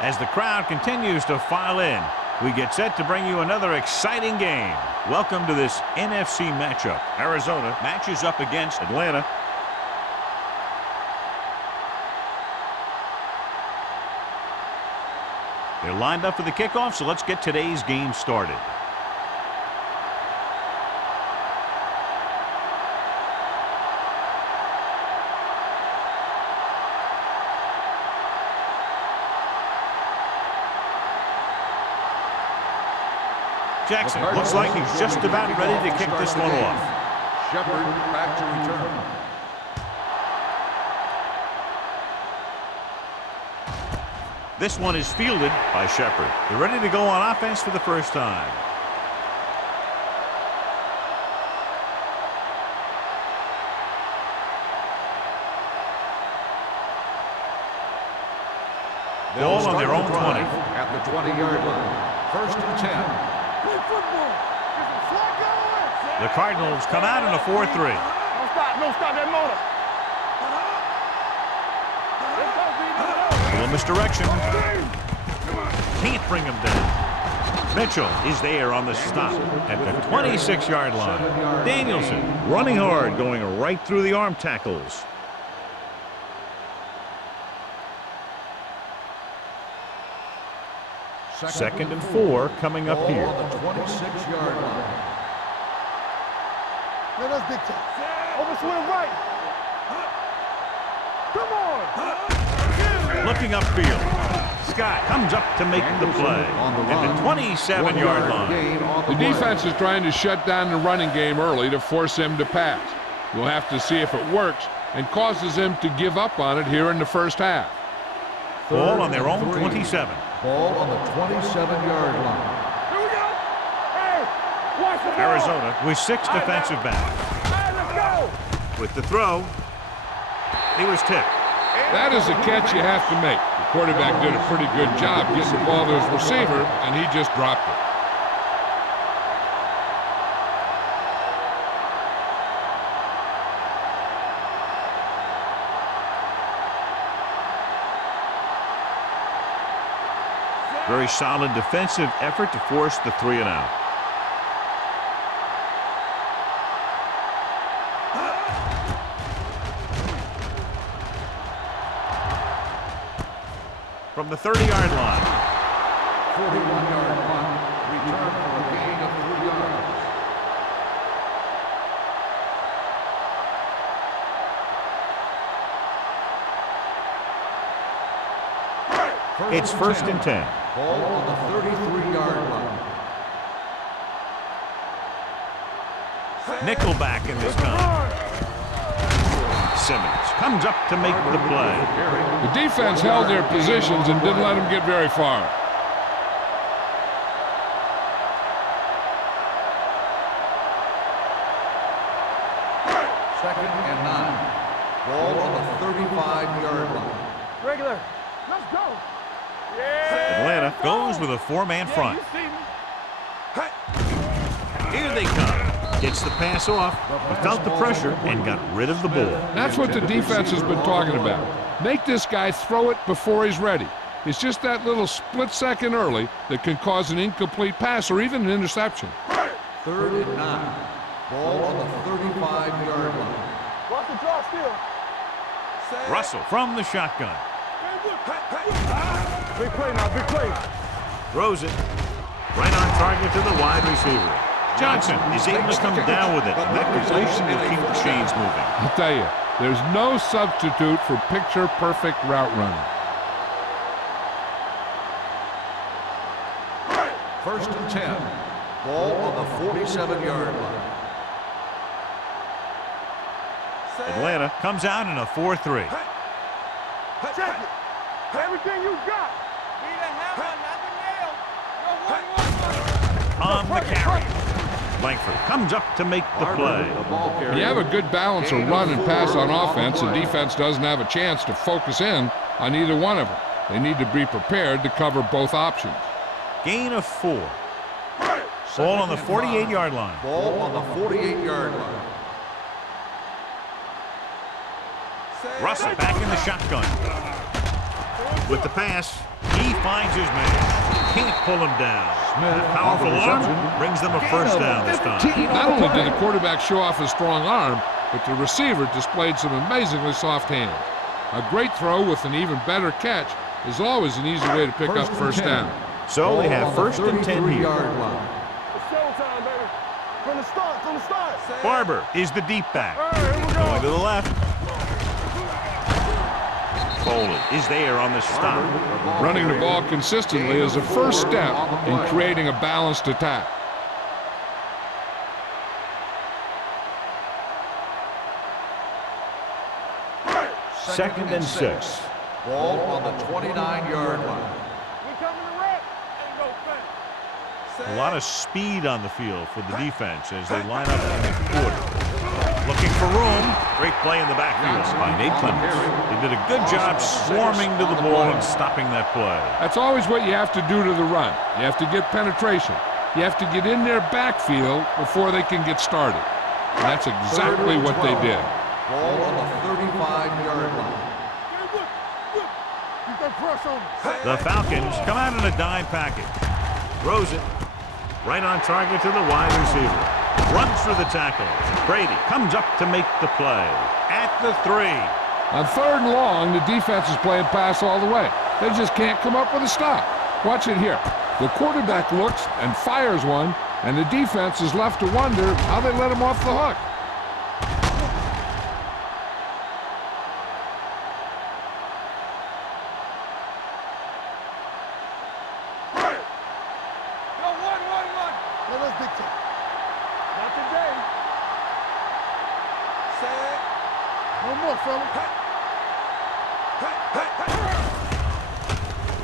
As the crowd continues to file in, we get set to bring you another exciting game. Welcome to this NFC matchup. Arizona matches up against Atlanta. They're lined up for the kickoff, so let's get today's game started. Jackson looks like he's just about ready to kick this one off. Shepard back to return. This one is fielded by Shepard. They're ready to go on offense for the first time. Ball on their own 20. At the 20-yard line. First and 10. The Cardinals come out in a 4-3. Don't stop that motor. A little misdirection. Can't bring him down. Mitchell is there on the stop at the 26-yard line. Danielson running hard, going right through the arm tackles. Second and 4 coming up here. On the 26-yard line. Let us big time. Over swing right. Come on. Looking upfield. Scott comes up to make the play at the 27-yard line. The defense is trying to shut down the running game early to force him to pass. We'll have to see if it works and causes him to give up on it here in the first half. Ball on their own 27. Ball on the 27-yard line. Here we go. Hey, watch the ball. Arizona with 6 defensive backs. Hey, let's go. With the throw, he was tipped. That is a catch you have to make. The quarterback did a pretty good job getting the ball to his receiver, and he just dropped it. Very solid defensive effort to force the 3-and-out. From the 30-yard line. 41-yard punt. Return for a gain of 3 yards. It's first and 10. Ball on the 33-yard line. Nickelback in this time. Simmons comes up to make the play. The defense held their positions and didn't let him get very far. Second and 9. Ball on the 35-yard line. Regular. Let's go. Yeah. Atlanta goes with a 4-man front. You see me. Here they come. Gets the pass off. He felt the pressure and got rid of the ball. That's what the defense has been talking about. Make this guy throw it before he's ready. It's just that little split second early that can cause an incomplete pass or even an interception. Third and 9. Ball on the 35-yard line. Watch the draw still. Russell from the shotgun. Big play now, big play. Throws it. Right on target to the wide receiver. Johnson is able to come down with it. And that completion will keep the chains moving. I'll tell you, there's no substitute for picture-perfect route running. First and 10. Ball on the 47-yard line. Atlanta comes out in a 4-3. Check it. Everything you got. On the carry. Langford comes up to make the play. You have a good balance of run and pass on offense. The defense doesn't have a chance to focus in on either one of them. They need to be prepared to cover both options. Gain of 4. Ball on the 48-yard line. Ball on the 48-yard line. Russell back in the shotgun. With the pass, He finds his man. Can't pull him down. That powerful arm brings them a first down this time. Not only did the quarterback show off his strong arm, but the receiver displayed some amazingly soft hands. A great throw with an even better catch is always an easy way to pick up first down. So they have first and 10 here. It's showtime, baby. From the start. Barber is the deep back. All right, here we go. Going to the left. Foley is there on the stop. Running the ball consistently is a first step in creating a balanced attack. Second and 6. Ball on the 29-yard line. We coming to wreck. Ain't no thing. A lot of speed on the field for the defense as they line up in the quarter. Looking for room. Great play in the backfield by Nate Clements. They did a good job swarming to the ball and stopping that play. That's always what you have to do to the run. You have to get penetration. You have to get in their backfield before they can get started. And that's exactly what they did. Ball on the 35-yard line. Keep that pressure on me. The Falcons come out in a dime package. Throws it right on target to the wide receiver. Runs through the tackle. Brady comes up to make the play at the 3. On 3rd and long, the defense is playing pass all the way. They just can't come up with a stop. Watch it here. The quarterback looks and fires one, and the defense is left to wonder how they let him off the hook.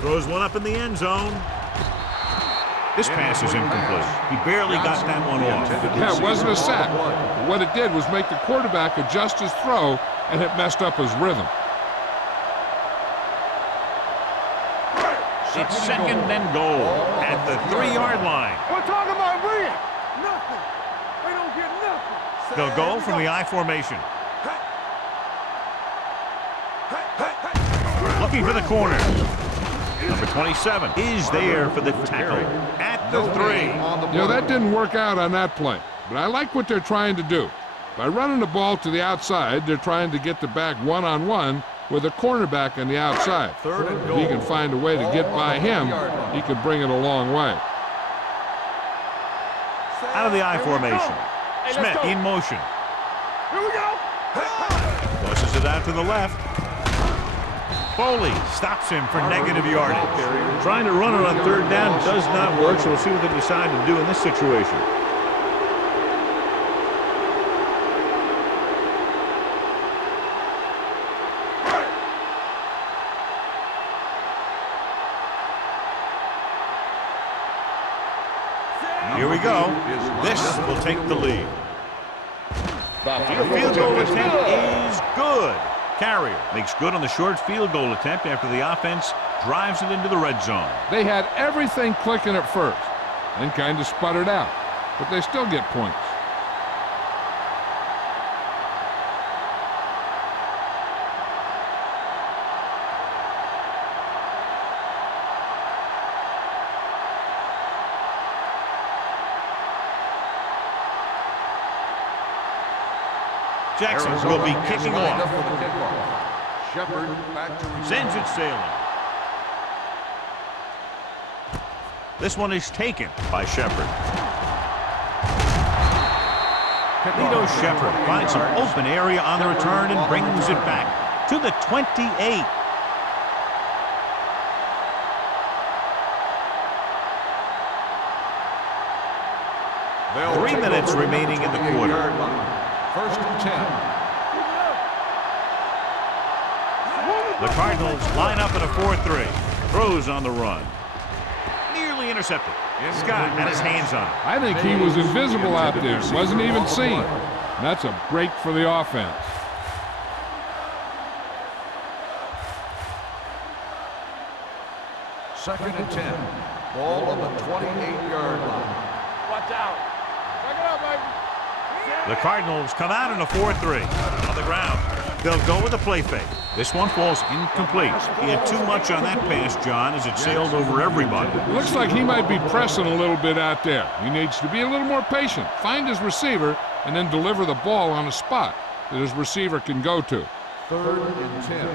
Throws one up in the end zone. This pass is incomplete. He barely got that one off. Yeah, it wasn't a sack. What it did was make the quarterback adjust his throw, and it messed up his rhythm. It's second and goal at the 3-yard line. We're talking about Rhea. Nothing. They don't get nothing. They'll go from the I formation. Looking for the corner. Number 27 is there for the tackle at the 3. You know, that didn't work out on that play, but I like what they're trying to do. By running the ball to the outside, they're trying to get the back one-on-one with a cornerback on the outside. If he can find a way to get by him, he can bring it a long way. Out of the I formation. Smith in motion. Here we go. Pushes it out to the left. Foley stops him for negative yardage. Trying to run it on 3rd down does not work, so we'll see what they decide to do in this situation. Here we go. This will take the lead. The field goal attempt is good. Carrier makes good on the short field goal attempt after the offense drives it into the red zone. They had everything clicking at first, then kind of sputtered out, but they still get points. Jackson will be kicking off. Shepard back to Sends it sailing. This one is taken by Shepard. Lito Shepard finds some open area on the return and brings it back to the 28. Three minutes remaining in the quarter. First and 10. The Cardinals line up in a 4-3. Throws on the run. Nearly intercepted. Scott had his hands on it. I think he was invisible out there. Wasn't even seen. That's a break for the offense. Second and 10. Ball on the 28-yard line. Watch out. Check it out, baby. The Cardinals come out in a 4-3. On the ground. They'll go with a play fake. This one falls incomplete. He had too much on that pass, John, as it sailed over everybody. It looks like he might be pressing a little bit out there. He needs to be a little more patient, find his receiver, and then deliver the ball on a spot that his receiver can go to. 3rd and 10.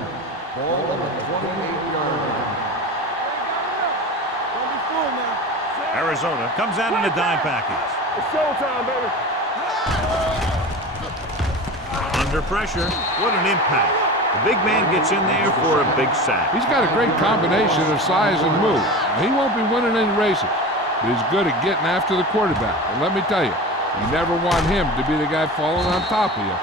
Ball on the 28-yard line. Don't be fooled now. Arizona comes out in a dime package. It's showtime, baby. Under pressure, what an impact. The big man gets in there for a big sack. He's got a great combination of size and move. He won't be winning any races, but he's good at getting after the quarterback. And let me tell you, you never want him to be the guy falling on top of you.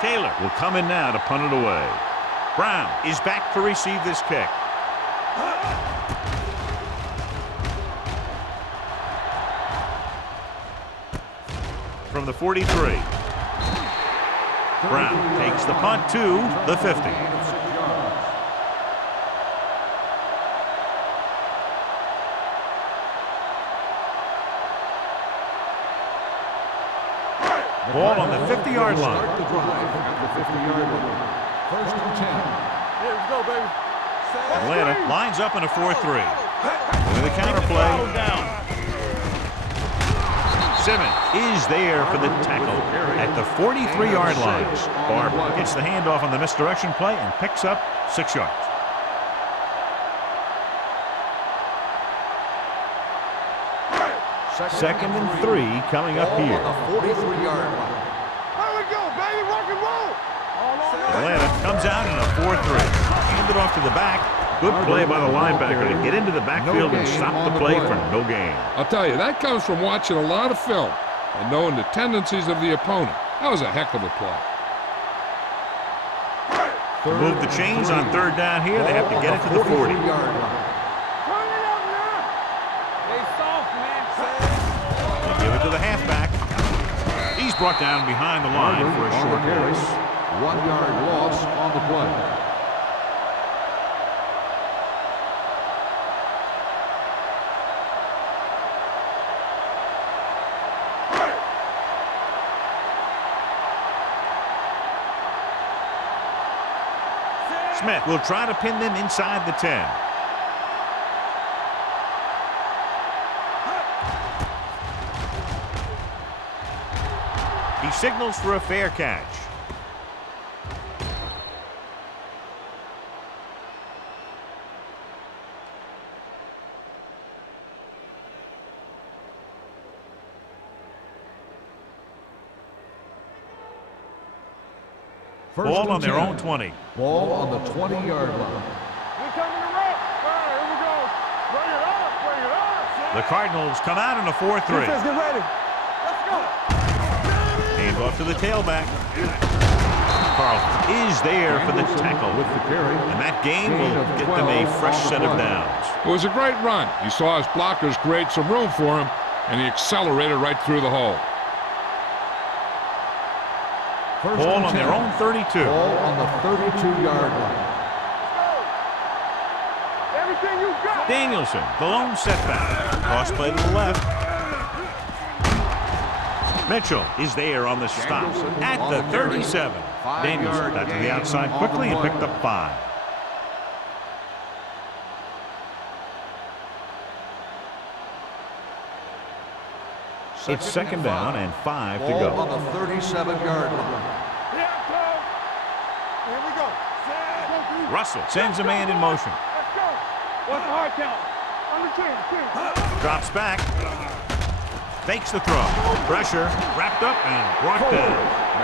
Taylor will come in now to punt it away. Brown is back to receive this kick. From the 43. Brown takes the punt to the 50. Ball on the 50-yard line. Start the drive at the 50-yard line. 1st and 10. Here we go, baby. Atlanta lines up in a 4-3. With a counter play. Simmons is there for the tackle at the 43-yard line. Barber gets the handoff on the misdirection play and picks up 6 yards. Second and 3 coming up here. On the 43-yard line. There we go, baby. Rock and roll. Atlanta comes out in a 4-3. Handed off to the back. Good play by the linebacker to get into the backfield and stop the play for no gain. I'll tell you, that comes from watching a lot of film and knowing the tendencies of the opponent. That was a heck of a play. To move the chains on 3rd down here, they have to get it to the 40. Turn it up now. They soft, man. They give it to the halfback. He's brought down behind the line for a short loss. 1-yard loss on the play. Smith will try to pin them inside the 10. He signals for a fair catch. Ball on their own 20. Ball on the 20-yard line. We're coming to rock. All right, here we go. Bring it up, bring it up. The Cardinals come out in a 4-3. Defense, get ready. Let's go. Hand off to the tailback. Carlton is there for the tackle. With the carry. And that gain will get them a fresh set of downs. It was a great run. He saw his blockers create some room for him, and he accelerated right through the hole. Ball on their own 32. Ball on the 32-yard line. Everything you got. Danielson, the lone setback. Cross play to the left. Mitchell is there on the stop at the 37. Danielson got to the outside quickly and picked up 5. It's 2nd down and 5 to Ball go. on the 37-yard line. Here we go. Russell sends a man in motion. Let's go. What's the hard count? On the 10. Drops back. Fakes the throw. Pressure. Wrapped up and brought down.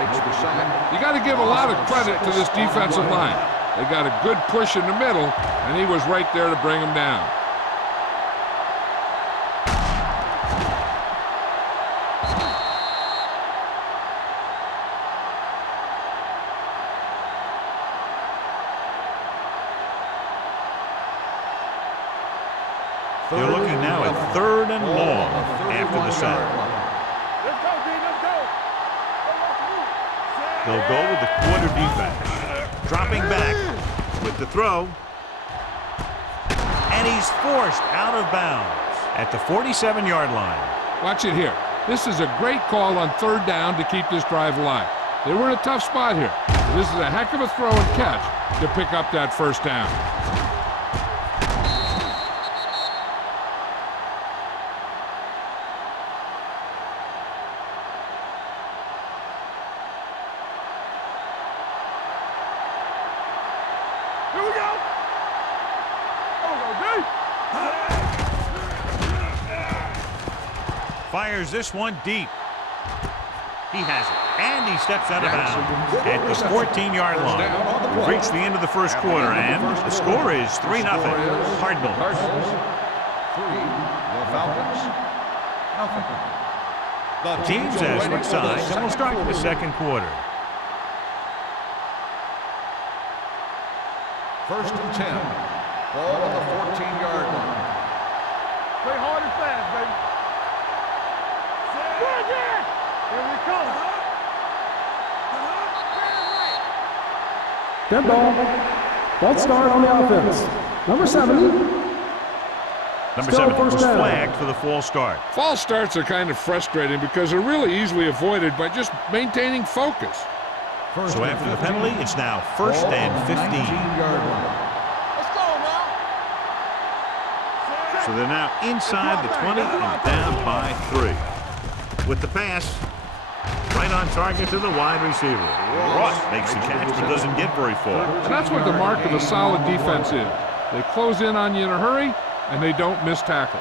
Makes the sack. You got to give a lot of credit to this defensive line. They got a good push in the middle, and he was right there to bring him down. They're looking now at 3rd and long after the sack. Let's go, D. Let's go. They'll go with the quarter defense. Dropping back with the throw. And he's forced out of bounds at the 47-yard line. Watch it here. This is a great call on third down to keep this drive alive. They were in a tough spot here. This is a heck of a throw and catch to pick up that first down. Here we go. Fires this one deep. He has it. And he steps out of bounds at the 14-yard line. We've reached the end of the first quarter, and the score is 3-0. Cardinals. 3, the Falcons, nothing. The teams have switched sides, and we'll start the second quarter. First and 10. Ball on the 14-yard line. Play hard and fast, baby. Here we come. Dead ball. False start on the offense. Number 7. Number Still 7 was first down. flagged for the false start. False starts are kind of frustrating because they're really easily avoided by just maintaining focus. So after the penalty, it's now first and 15. 19-yard line. Let's go now. So they're now inside the 20 and down by 3. With the pass, right on target to the wide receiver. Ross makes the catch but doesn't get very far. And that's what the mark of a solid defense is. They close in on you in a hurry, and they don't miss tackle.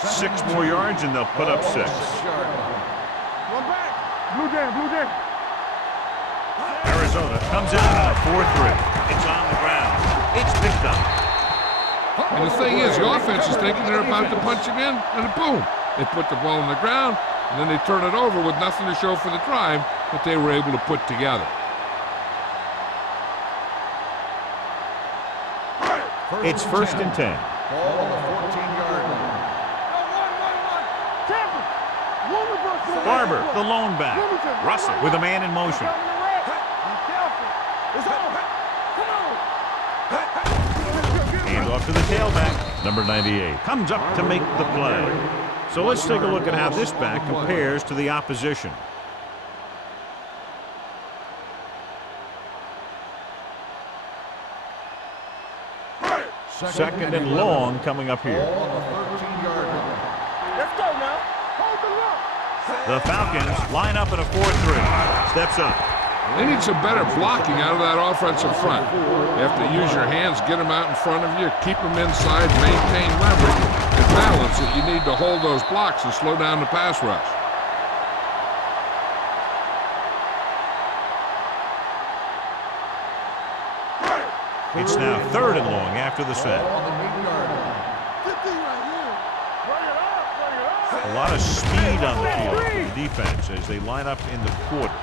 Six more yards, and they'll put up 6. 6-yard line. Run back. Blue down, blue down. Arizona comes out on a 4-3. It's on the ground. It's picked up. And the thing is, the offense is thinking they're about to punch him in, and boom, they put the ball on the ground, and then they turn it over with nothing to show for the drive that they were able to put together. It's first and 10. Ball on the 14-yard line. One. Tampa. One reverse. Barber, the lone back. Russell with a man in motion. Be careful. It's on. Come on. Hand off to the tailback. Number 98 comes up to make the play. So let's take a look at how this back compares to the opposition. Second and long coming up here. Ball on the 13-yard line. Let's go now. Hold the lock. The Falcons line up in a 4-3. Steps up. They need some better blocking out of that offensive front. You have to use your hands, get them out in front of you, keep them inside, maintain leverage, and balance if you need to hold those blocks and slow down the pass rush. It's now third and long after the set. Ball on the 8-yard line. Good thing right here. Bring it up. A lot of speed on the field for the defense as they line up in the quarter.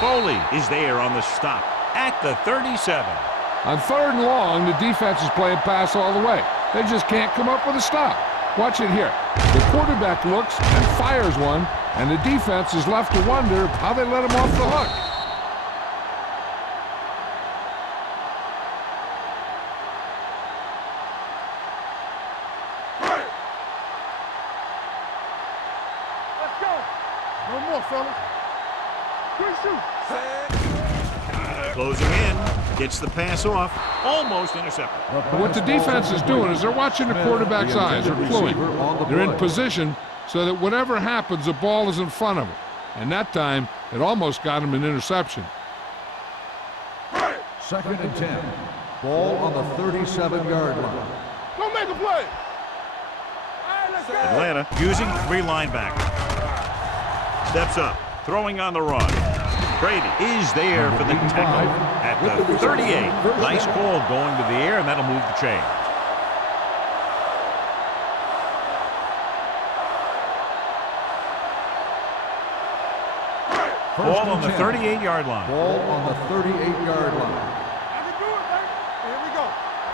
Foley is there on the stop at the 37. On third and long, the defense is playing pass all the way. They just can't come up with a stop. Watch it here. The quarterback looks and fires one, and the defense is left to wonder how they let him off the hook. Let's go. No more, fellas. Good shoot. Closing in, gets the pass off, almost intercepted. But what the defense is doing is they're watching the quarterback's eyes. They're cluing. They're in position so that whatever happens, the ball is in front of them. And that time, it almost got him an interception. Second and 10. Ball on the 37-yard line. Don't make a play. All right, let's go. Atlanta using 3 linebackers. Steps up, throwing on the run. Brady is there for the tackle at the 38. Nice call going to the air, and that'll move the chain. Ball on the 38-yard line. Ball on the 38-yard line. I can do it, baby. Here we go.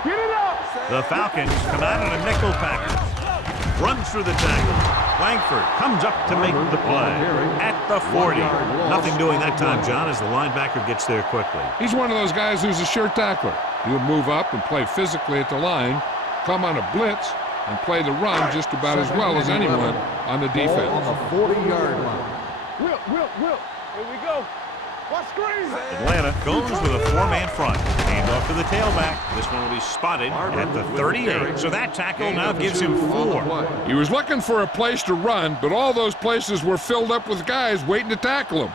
Get it up. The Falcons come out in a nickel package. runs through the tackle. Langford comes up to make the play at the 40. Nothing doing that time, John, as the linebacker gets there quickly. He's one of those guys who's a sure tackler. He'll move up and play physically at the line, come on a blitz, and play the run just about as well as anyone on the defense. On the 40-yard line. Will. Here we go. Watch screen. Atlanta goes with a four-man front. Hand off to the tailback. This one will be spotted at the 38. So that tackle now gives him 4. He was looking for a place to run, but all those places were filled up with guys waiting to tackle him.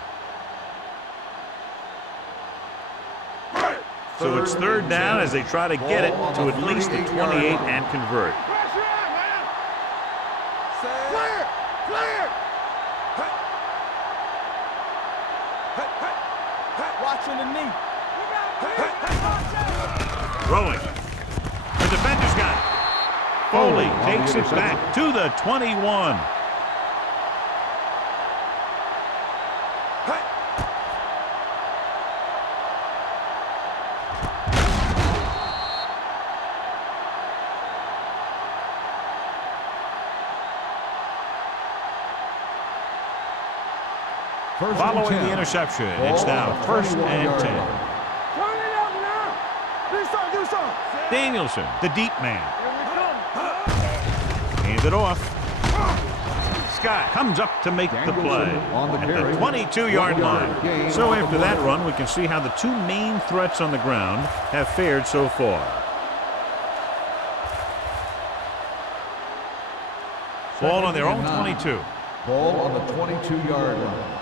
So it's third down as they try to get it to at least the 28 and convert. Pressure on, man. Clear. Watching the knee. Throwing. The defender's got it. Foley takes it back to the 21. Following the interception, it's now 1st and 10. Turn it up now. Do something. Danielson, the deep man. Here we come. Hand it off. Scott comes up to make the play at the 22-yard line. So after that run, we can see how the two main threats on the ground have fared so far. Ball on their own 22. Ball on the 22-yard line.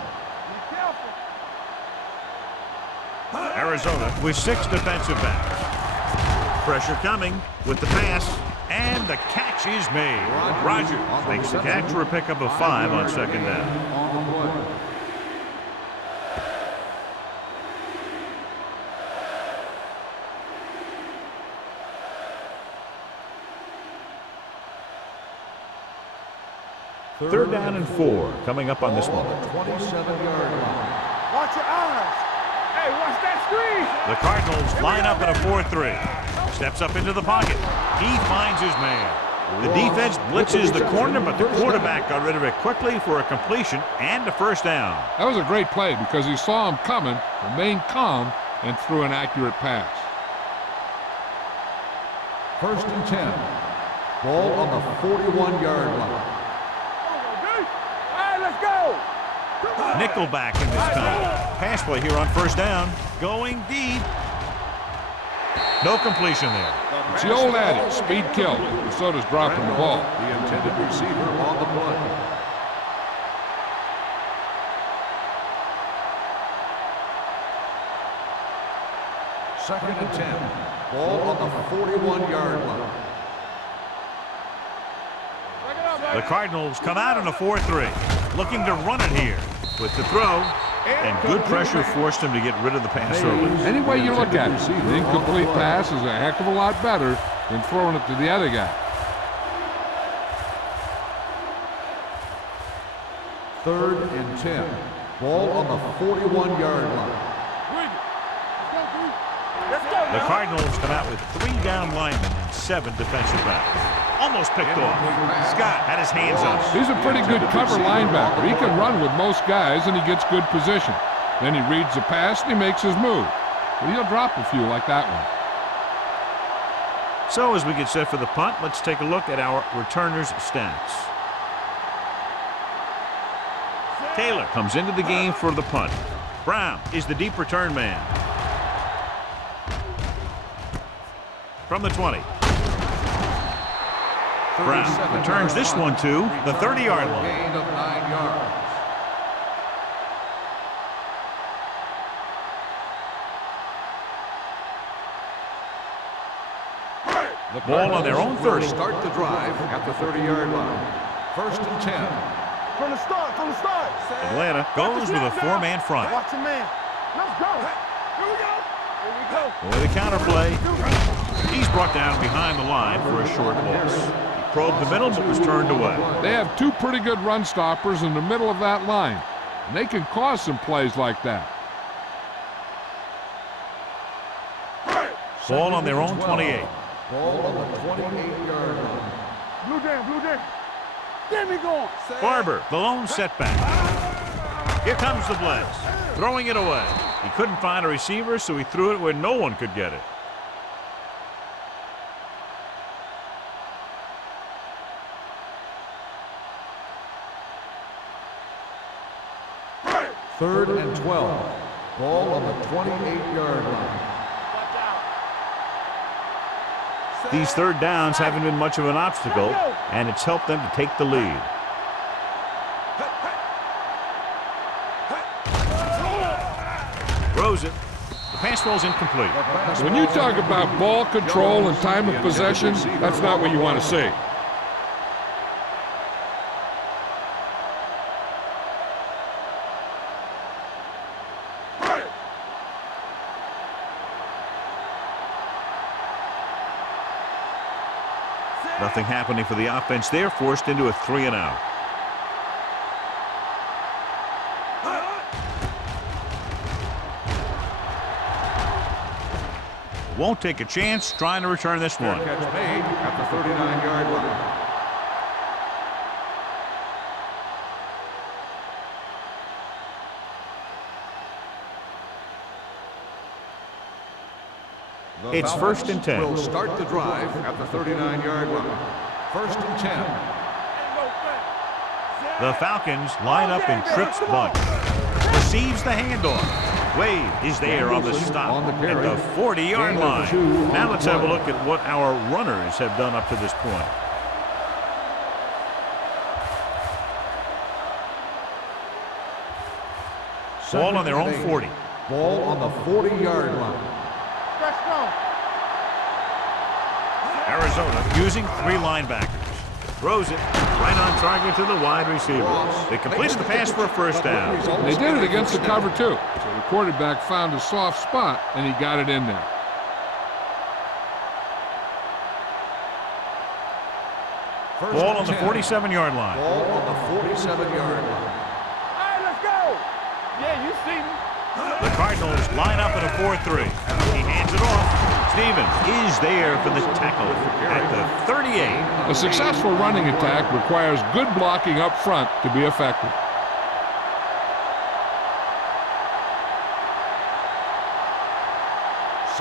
Arizona with 6 defensive backs. Pressure coming with the pass, and the catch is made. Rogers makes the catch for a pickup of 5 on 2nd down. Third down and 4 coming up on this one. 27-yard line. Watch your eyes. Hey, watch that screen. The Cardinals line up in a 4-3. Steps up into the pocket. He finds his man. The defense blitzes the corner, but the quarterback got rid of it quickly for a completion and a 1st down. That was a great play because he saw him coming, remained calm, and threw an accurate pass. 1st and 10. Ball on the 41-yard line. All right, let's go. Nickelback in this time. Pass play here on 1st down. Going deep. No completion there. It's the old adage, speed kills. Minnesota's dropping the ball. The intended receiver on the play. Second and 10. Ball on the 41-yard line. The Cardinals come out in a 4-3. Looking to run it here with the throw. And good pressure forced him to get rid of the pass early. Any way you look at it, an incomplete pass is a heck of a lot better than throwing it to the other guy. 3rd and 10. Ball on the 41-yard line. The Cardinals come out with 3 down linemen and 7 defensive backs. Almost picked off. Scott had his hands up. He's a pretty good cover linebacker. He can run with most guys, and he gets good position. Then he reads the pass, and he makes his move. But he'll drop a few like that one. So as we get set for the punt, let's take a look at our returners' stats. Taylor comes into the game for the punt. Brown is the deep return man. From the 20. Brown returns this one to the 30-yard line. Gain of 9 yards. The ball on their own 30. Start the drive at the 30-yard line. 1st and 10. From the start. Atlanta goes with a 4-man front. Watch your man. Let's go. Here we go. With a counterplay, he's brought down behind the line for a short loss. He probed the middle, but was turned away. They have 2 pretty good run stoppers in the middle of that line, and they can cause some plays like that. Ball on their own 28. Ball on the 28-yard line. Blue down. Get me going. Barber, the lone setback. Here comes the blitz. Throwing it away. He couldn't find a receiver, so he threw it where no one could get it. Third and 12. Ball on the 28-yard line. These third downs haven't been much of an obstacle, and it's helped them to take the lead. Throws it. The pass ball's incomplete. When you talk about ball control and time of possession, that's not what you want to see. Nothing happening for the offense there, forced into a 3-and-out. Won't take a chance trying to return this one. Catch made at the 39-yard line. It's first and 10. Will start the drive at the 39-yard line. First and 10. The Falcons line up in trips bunch. Receives the handoff. Wade is there on the stop at the 40-yard line. Now let's have a look at what our runners have done up to this point. Ball on their own 40. Ball on the 40-yard line. Arizona using 3 linebackers. Throws it right on target to the wide receiver. They completed the pass for a first down. They did it against the cover, too. So the quarterback found a soft spot, and he got it in there. Ball on the 47-yard line. Ball on the 47-yard line. Hey, let's go. Yeah, you see me. The Cardinals line up in a 4-3. He hands it off. Stevens is there for the tackle at the 38. A successful running attack requires good blocking up front to be effective.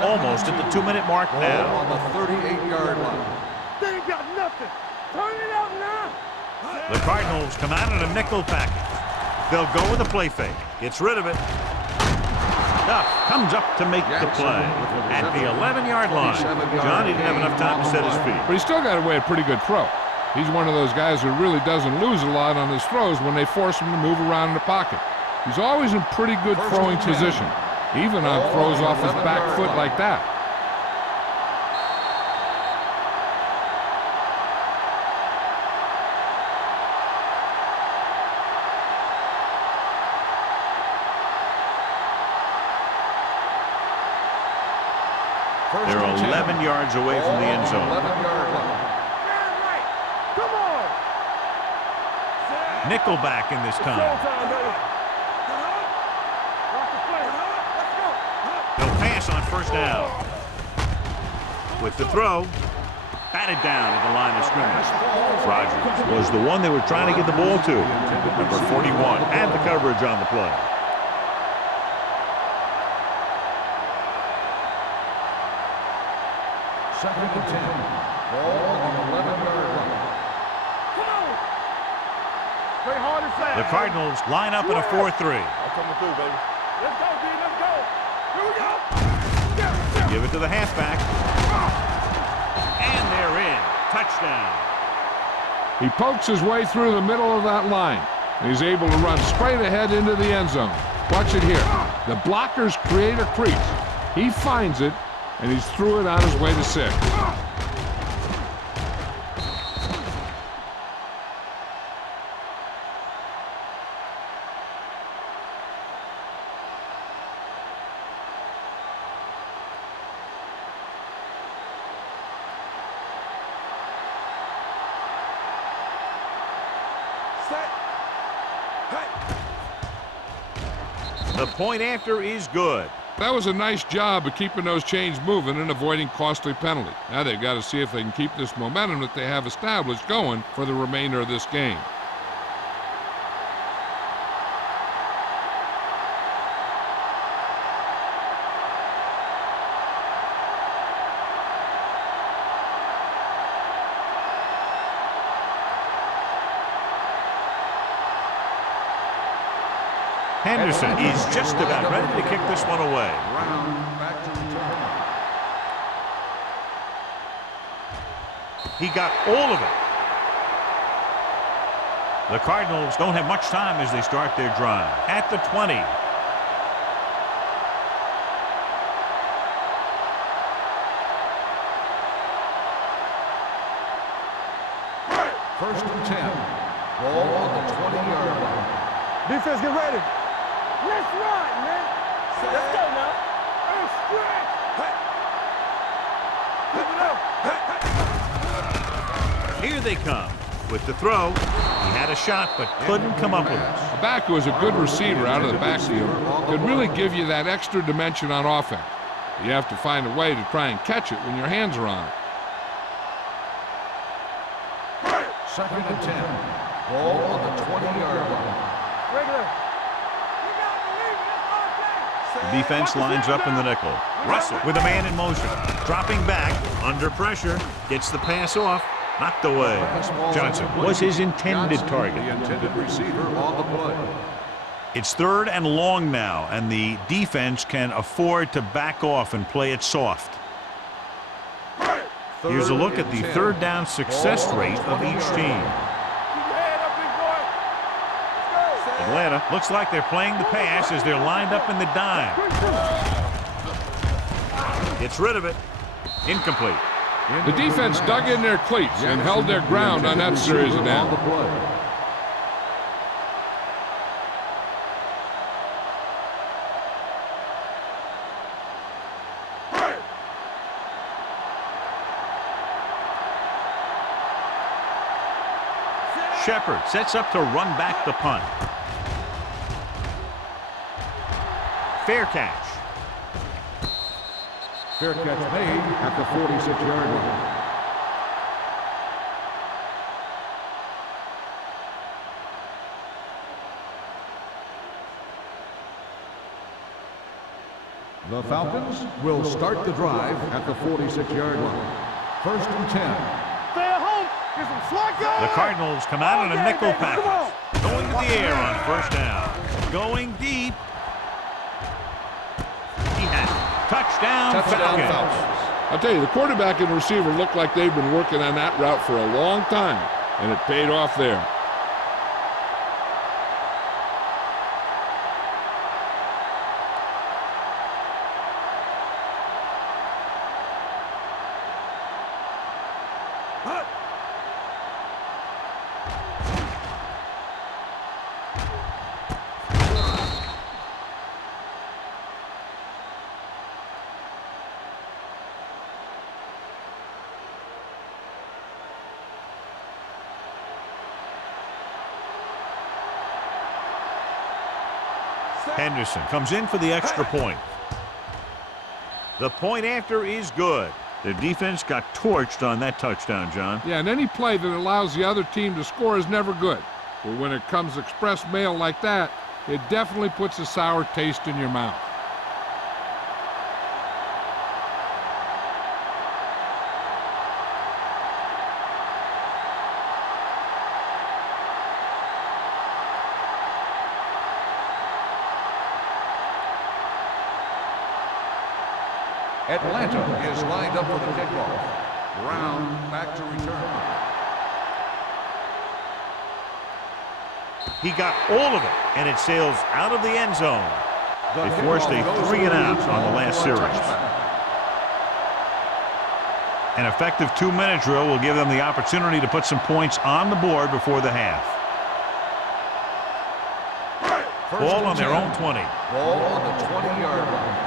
Almost at the 2-minute mark now. Ball on the 38-yard line. They ain't got nothing. Turn it out now. The Cardinals come out in a nickel package. They'll go with a play fake. Gets rid of it. Duff comes up to make the play at the 11-yard line. John, he didn't have enough time to set his feet. But he still got away a pretty good throw. He's one of those guys who really doesn't lose a lot on his throws when they force him to move around in the pocket. He's always in pretty good throwing position, even on throws off his back foot like that. They're 11 yards away from the end zone. 11-yard line. Come on. Nickelback in this time. They'll pass on first down. With the throw, batted down at the line of scrimmage. Rodgers was the one they were trying to get the ball to. Number 41 had the coverage on the play. Second and 10. Ball on the 11-yard line. Come on. Play hard and fast. The Cardinals line up in a 4-3. I'm coming through, baby. Let's go, D. Let's go. Here we go. Give it to the halfback. And they're in. Touchdown. He pokes his way through the middle of that line. He's able to run straight ahead into the end zone. Watch it here. The blockers create a crease. He finds it, and he's through it on his way to 6. The point after is good. That was a nice job of keeping those chains moving and avoiding costly penalties. Now they've got to see if they can keep this momentum that they have established going for the remainder of this game. Henderson is just about ready to kick this one away. Brown back to return. He got all of it. The Cardinals don't have much time as they start their drive. At the 20. First and 10. Ball on the 20-yard line. Defense, get ready. Let's run, man. Let's go now. Hey, stretch. Hey. Keep it up. Here they come. With the throw, he had a shot but couldn't come up with it. A back who is a good receiver out of the backfield could really give you that extra dimension on offense. You have to find a way to try and catch it when your hands are on it. Second and 10. Ball on the 20-yard line. Regular. The defense lines up in the nickel. Russell with a man in motion. Dropping back, under pressure, gets the pass off, knocked away. Johnson was his intended target. The intended receiver on the play. It's 3rd and long now, and the defense can afford to back off and play it soft. Here's a look at the 3rd down success rate of each team. Atlanta looks like they're playing the pass as they're lined up in the dime. Gets rid of it. Incomplete. The defense dug in their cleats and held their ground on that series of downs. Shepard sets up to run back the punt. Fair catch. Fair catch made at the 46-yard line. The Falcons will start the drive at the 46-yard line. First and 10. Stay at home. Get some slack guys. The Cardinals come out in a nickel package. Going to the air on first down. Going deep. He had it. Touchdown, Falcons. I'll tell you, the quarterback and the receiver look like they've been working on that route for a long time, and it paid off there. Henderson comes in for the extra point. The point after is good. The defense got torched on that touchdown, John. Yeah, and any play that allows the other team to score is never good. But when it comes express mail like that, it definitely puts a sour taste in your mouth. Atlanta is lined up for the kickoff. Brown back to return. He got all of it, and it sails out of the end zone. They forced a 3-and-out on the last series. An effective 2-minute drill will give them the opportunity to put some points on the board before the half. Ball on their own 20. Ball on the 20-yard line.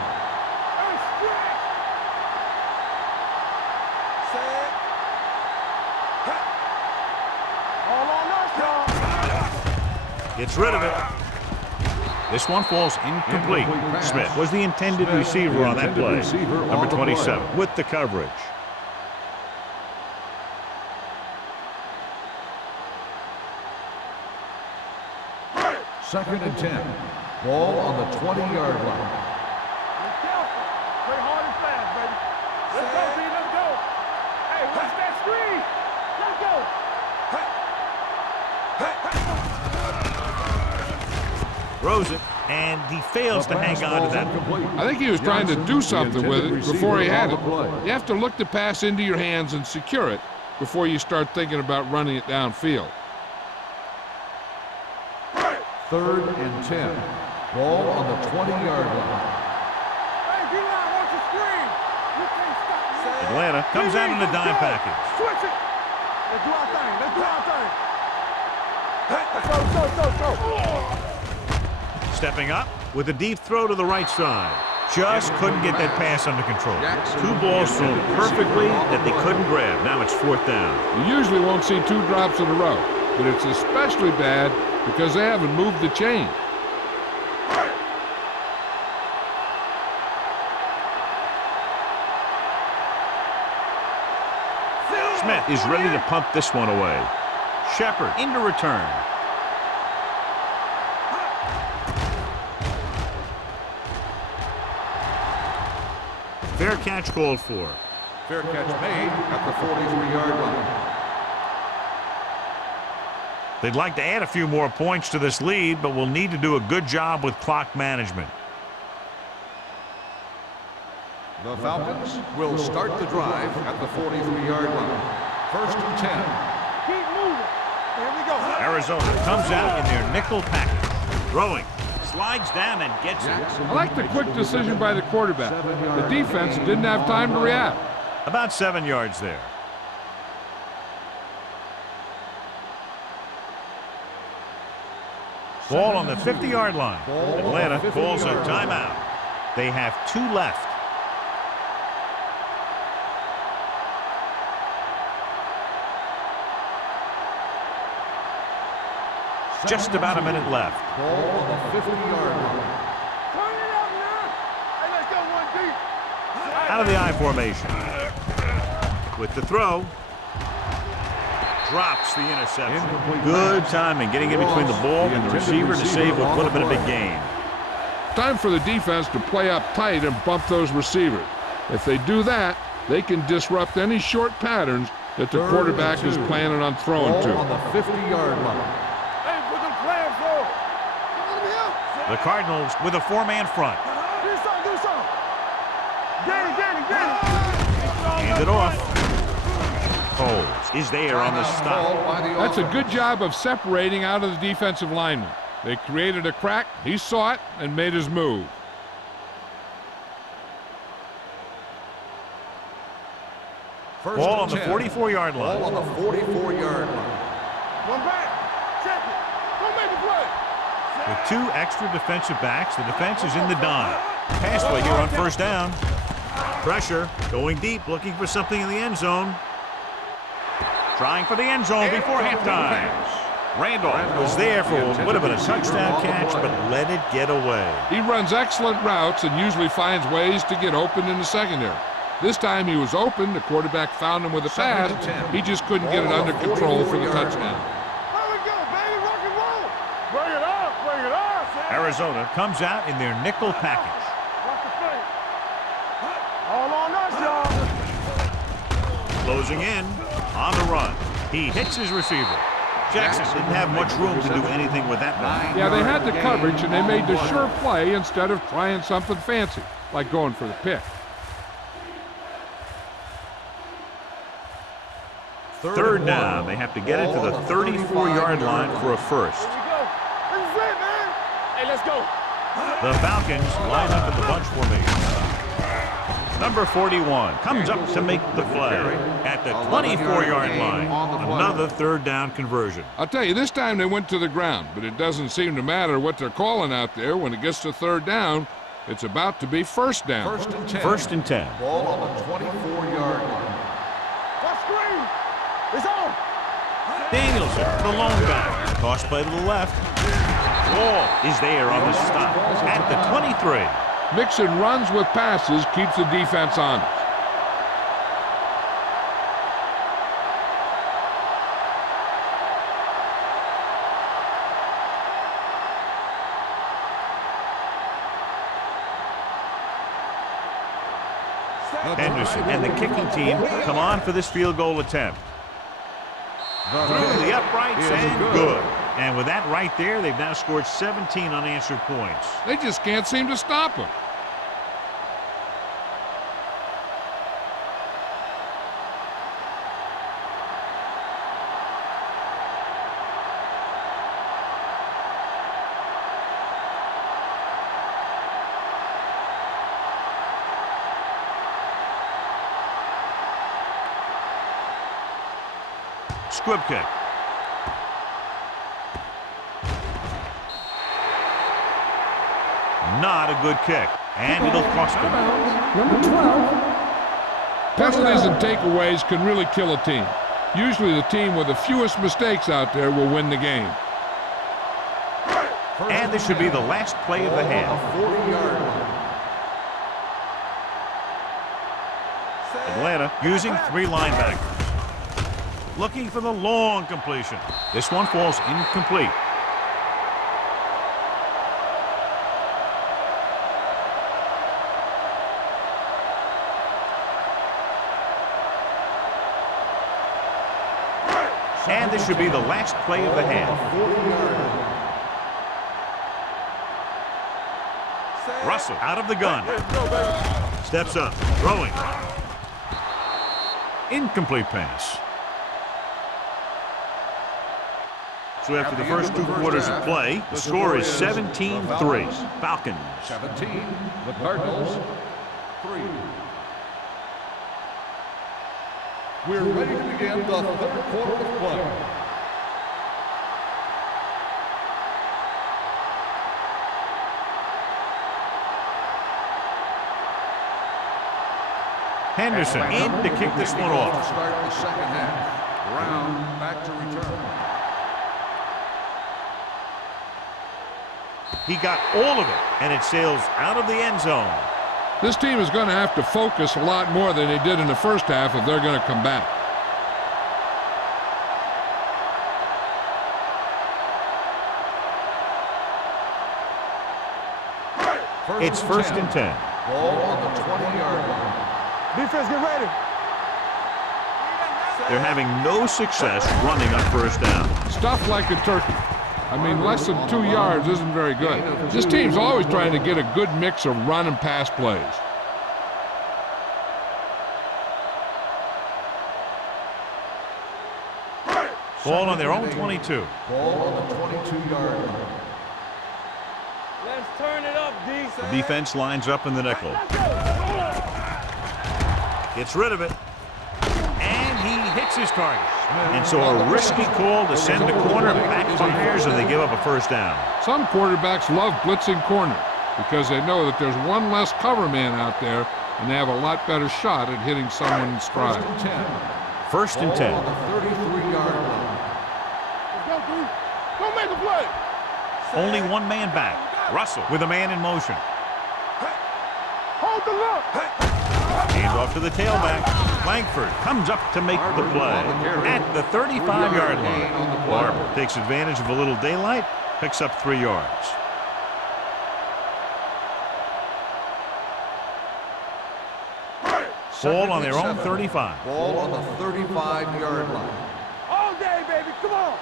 All on us, y'all. Gets rid of it. This one falls incomplete. Smith was the intended receiver on that play. Number 27 with the coverage. Second and 10. Ball on the 20-yard line. Be careful. Play hard and fast, baby. Let's go, B. Let's go. Hey, what's that screen? Let's go. Throws it, and he fails to hang on to that. I think he was trying to do something with it before he had it. You have to look the pass into your hands and secure it before you start thinking about running it downfield. Third and 10. Ball on the 20-yard line. Hey, D-line, watch your screen. You can't stop me. Atlanta comes out in the dime package. Switch it. Let's do our thing. Let's do our thing. Let's go. Stepping up with a deep throw to the right side. Just couldn't get that pass under control. Two balls thrown perfectly that they couldn't grab. Now it's fourth down. You usually won't see two drops in a row, but it's especially bad because they haven't moved the chain. Smith is ready to pump this one away. Shepard into return. Fair catch called for. Fair catch made at the 43-yard line. They'd like to add a few more points to this lead, but will need to do a good job with clock management. The Falcons will start the drive at the 43-yard line. First and 10. Keep moving. Here we go. Arizona comes out in their nickel package. Throwing. Slides down and gets it. I like the quick decision by the quarterback. The defense didn't have time to react. About 7 yards there. Ball on the 50-yard line. Atlanta calls a timeout. They have 2 left. Just about a minute left. Ball on the 50-yard line. Turn it up now. Hey, let's go one deep. Out of the I formation. With the throw. Drops the interception. Good timing getting in between the ball and the receiver to save what would have been a big gain. Time for the defense to play up tight and bump those receivers. If they do that, they can disrupt any short patterns that the quarterback is planning on throwing to. Ball on the 50-yard line. Hey, put them clamps on. The Cardinals with a 4-man front. Do something. Get it. Hand it off. Coles is there on the stop. That's a good job of separating out of the defensive lineman. They created a crack, he saw it, and made his move. Ball on the 44-yard line. Ball on the 44-yard line. One back. Check it. Don't make a play. With 2 extra defensive backs, the defense is in the dime. Pass play here on first down. Pressure, going deep, looking for something in the end zone. Trying for the end zone before halftime. Randolph was there for what would have been a touchdown catch, but let it get away. He runs excellent routes and usually finds ways to get open in the secondary. This time he was open, the quarterback found him with a pass, he just couldn't get it under control for the touchdown. Here we go, baby, rock and roll. Bring it up. Arizona comes out in their nickel package. Watch the fake. All on us, y'all. Closing in, on the run. He hits his receiver. Jackson didn't have much room to do anything with that one. Yeah, they had the coverage and they made the sure play instead of trying something fancy, like going for the pick. Third down. They have to get it to the 34-yard line for a first. Here we go. This is it, man. Hey, let's go. The Falcons line up in the bunch formation. Number 41 comes up to make the play at the 24-yard line. Another third down conversion. I'll tell you, this time they went to the ground, but it doesn't seem to matter what they're calling out there. When it gets to third down, it's about to be first down. First and 10. Ball on the 24-yard line. What screen? It's on. Danielson, the lone back. Toss play to the left. Ball is there on the stop at the 23. Mixing runs with passes keeps the defense honest. Henderson and the kicking team come on for this field goal attempt. Through the uprights and good. And with that right there, they've now scored 17 unanswered points. They just can't seem to stop him. Squib kick. Not a good kick, and it'll cost them. Number 12. Penalties and takeaways can really kill a team. Usually the team with the fewest mistakes out there will win the game. And this should be the last play of the half. 40-yard line. Atlanta using 3 linebackers. Looking for the long completion. This one falls incomplete. And this should be the last play of the half. Russell out of the gun. Steps up, throwing. Incomplete pass. So after the first 2 quarters of play, the score is 17-3. Falcons. 17. The Cardinals. 3. We're ready to begin the third quarter of play. Henderson in to kick this one To off. start the second half. Brown back to return. He got all of it, and it sails out of the end zone. This team is going to have to focus a lot more than they did in the first half if they're going to come back. It's first and 10. Ball on the 20-yard line. Defense, get ready. They're having no success running on first down. Stuff like a turkey. I mean, less than 2 yards isn't very good. This team's always trying to get a good mix of run and pass plays. Ball on their own 22. Ball on the 22-yard line. Let's turn it up, D. The defense lines up in the nickel. Gets rid of it. And he hits his target. And so a risky call to send the corner backfires, and they give up a first down. Some quarterbacks love blitzing corner because they know that there's one less cover man out there and they have a lot better shot at hitting someone in stride. First and 10. Ball on the 33-yard line. Let's go, D. Go make a play. Only one man back. Russell with a man in motion. Hold the look. Hands off to the tailback. Langford comes up to make the play at the 35-yard line. Barber takes advantage of a little daylight, picks up 3 yards. Ball on their own 35. Ball on the 35-yard line. All day, baby. Come on.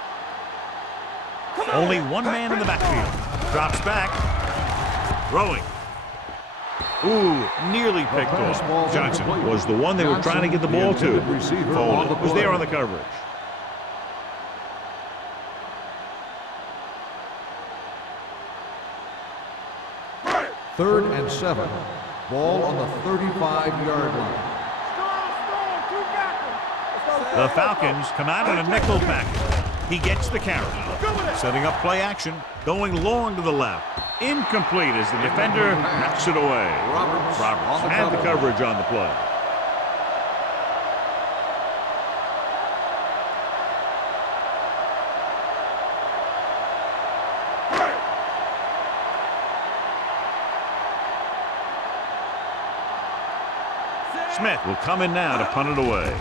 Only one man in the backfield. Drops back. Throwing. Ooh, nearly picked off. Johnson was the one they were trying to get the ball to. Foley was there on the coverage. Third and 7. Ball on the 35-yard line. The Falcons come out in a nickel package. He gets the carry. Setting up play action. Going long to the left. Incomplete as the defender knocks it away. Roberts had the coverage on the play. Smith will come in now to punt it away.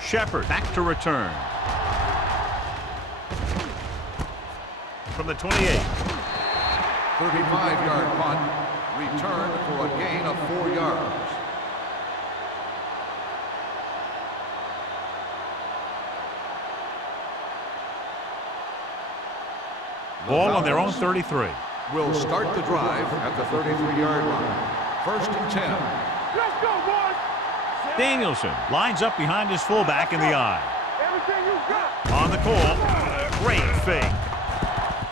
Shepard back to return. From the 28. 35-yard punt. Return for a gain of 4 yards. Ball on their own 33. Will start the drive at the 33-yard line. 1st and 10. Let's go, boys. Danielson lines up behind his fullback in the eye. Everything you got. On the call. Great fake.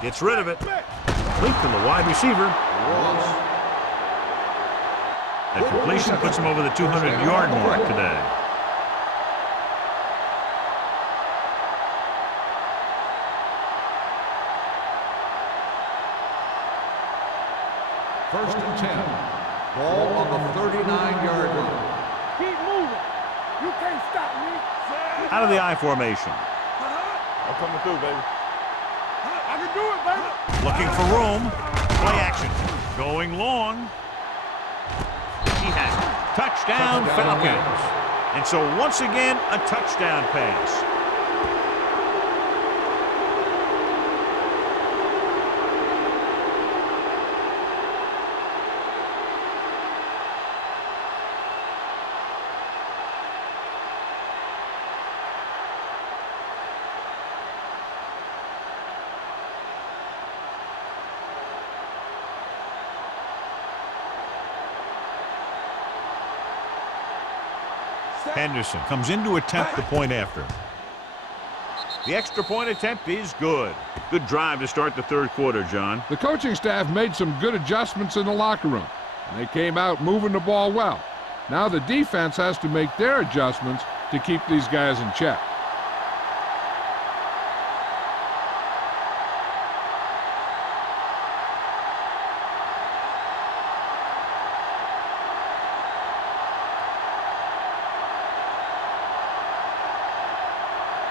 Gets rid of it. Complete to the wide receiver. Ross. That completion puts him over the 200-yard mark today. First and 10. Ball on the 39-yard line. Keep moving. You can't stop me. Out of the I formation. I'm coming through, baby. I can do it, baby. Looking for room. Play action. Going long. He has it. Touchdown Falcons. And so once again, a touchdown pass. Henderson comes in to attempt the point after. The extra point attempt is good. Good drive to start the third quarter, John. The coaching staff made some good adjustments in the locker room, and they came out moving the ball well. Now the defense has to make their adjustments to keep these guys in check.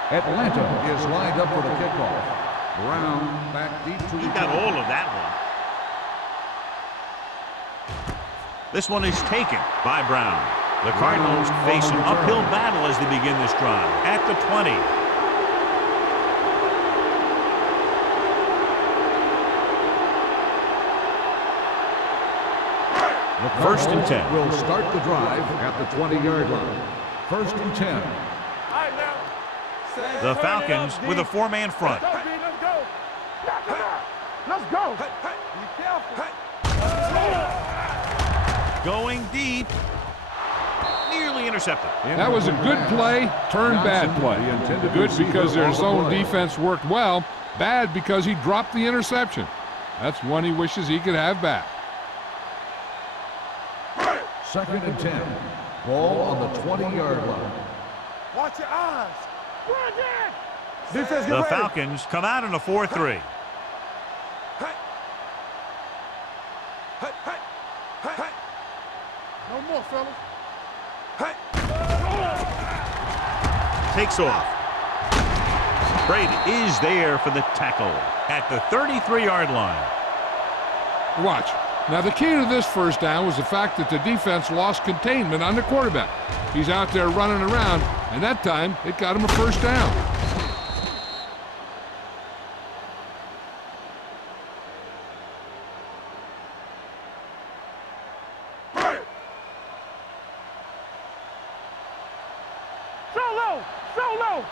Atlanta is lined up for the kickoff. Brown back deep to He got all of that one. This one is taken by Brown. The Cardinals face an uphill battle as they begin this drive. At the 20. First and 10. Will start the drive at the 20-yard line. 1st and 10. All right, now. The Falcons with a four-man front. Let's go, B. Let's go. Let's go. Be careful. Going deep. Nearly intercepted. That was a good play, turned bad play. Good because their zone defense worked well. Bad because he dropped the interception. That's one he wishes he could have back. 2nd and 10. Ball on the 20-yard line. Watch your eyes. Run in. Defense, get The ready. Falcons come out in a 4-3. No more, fellas. Takes off. Brady is there for the tackle at the 33-yard line. Watch. Now the key to this first down was the fact that the defense lost containment on the quarterback. He's out there running around, and that time it got him a first down. Solo.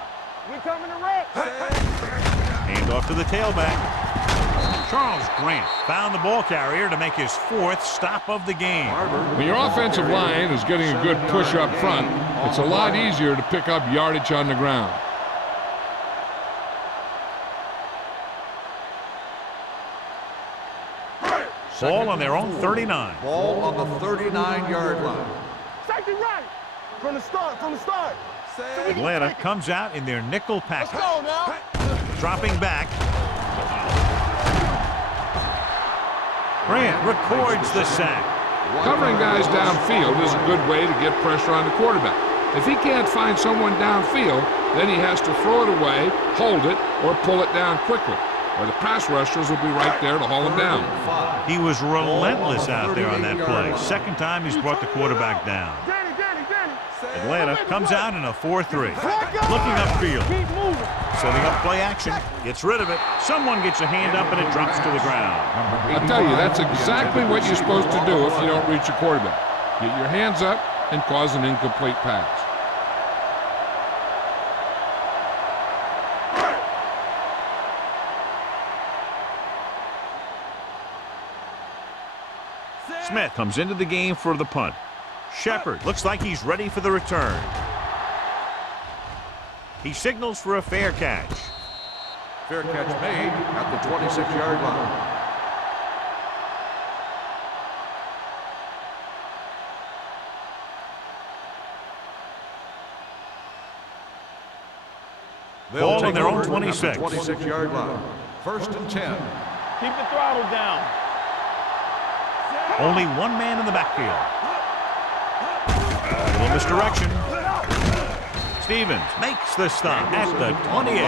We coming to wreck. Hand off to the tailback. Charles Grant found the ball carrier to make his 4th stop of the game. When your offensive line is getting a good push up front, it's a lot easier to pick up yardage on the ground. Ball on their own 39. Ball on the 39-yard line. Safety right. From the start. Atlanta comes out in their nickel Let's package. go now. Dropping back. Grant records the sack. Covering guys downfield is a good way to get pressure on the quarterback. If he can't find someone downfield, then he has to throw it away, hold it, or pull it down quickly. Or the pass rushers will be right there to haul him down. He was relentless out there on that play. Second time he's brought the quarterback down. Danny. Atlanta comes out in a 4-3. Looking upfield. Keep moving. Setting up play action. Gets rid of it. Someone gets a hand up and it drops to the ground. I'll tell you, that's exactly what you're supposed to do if you don't reach your quarterback. Get your hands up and cause an incomplete pass. Smith comes into the game for the punt. Shepard looks like he's ready for the return. He signals for a fair catch. Fair catch made at the 26-yard line. Ball on their own 26. 26-yard line. 1st and 10. Keep the throttle down. Only one man in the backfield. A little misdirection. Stevens makes the stop at the 28.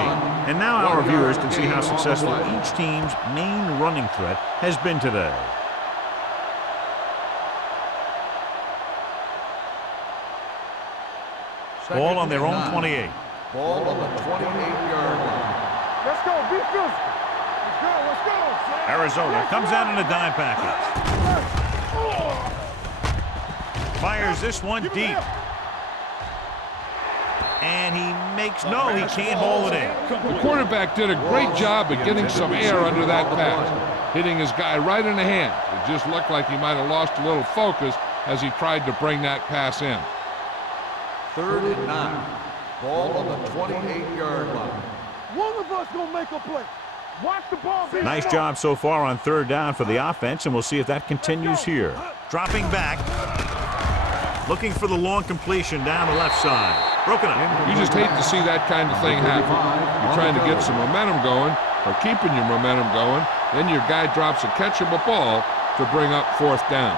And now our viewers can see how successful each team's main running threat has been today. Ball on their own 28. Ball on the 28-yard line. Let's go. Be physical. Let's go. Let's go. Arizona comes out in a dime package. Fires this one deep. And he makes no, he can't hold it in. The quarterback did a great job of getting some air under that pass, hitting his guy right in the hand. It just looked like he might have lost a little focus as he tried to bring that pass in. 3rd and 9. Ball on the 28-yard line. One of us gonna make a play. Watch the ball. Nice job so far on 3rd down for the offense, and we'll see if that continues here. Dropping back. Looking for the long completion down the left side. Broken up. You just hate to see that kind of thing happen. You're trying to get some momentum going or keeping your momentum going. Then your guy drops a catchable ball to bring up 4th down.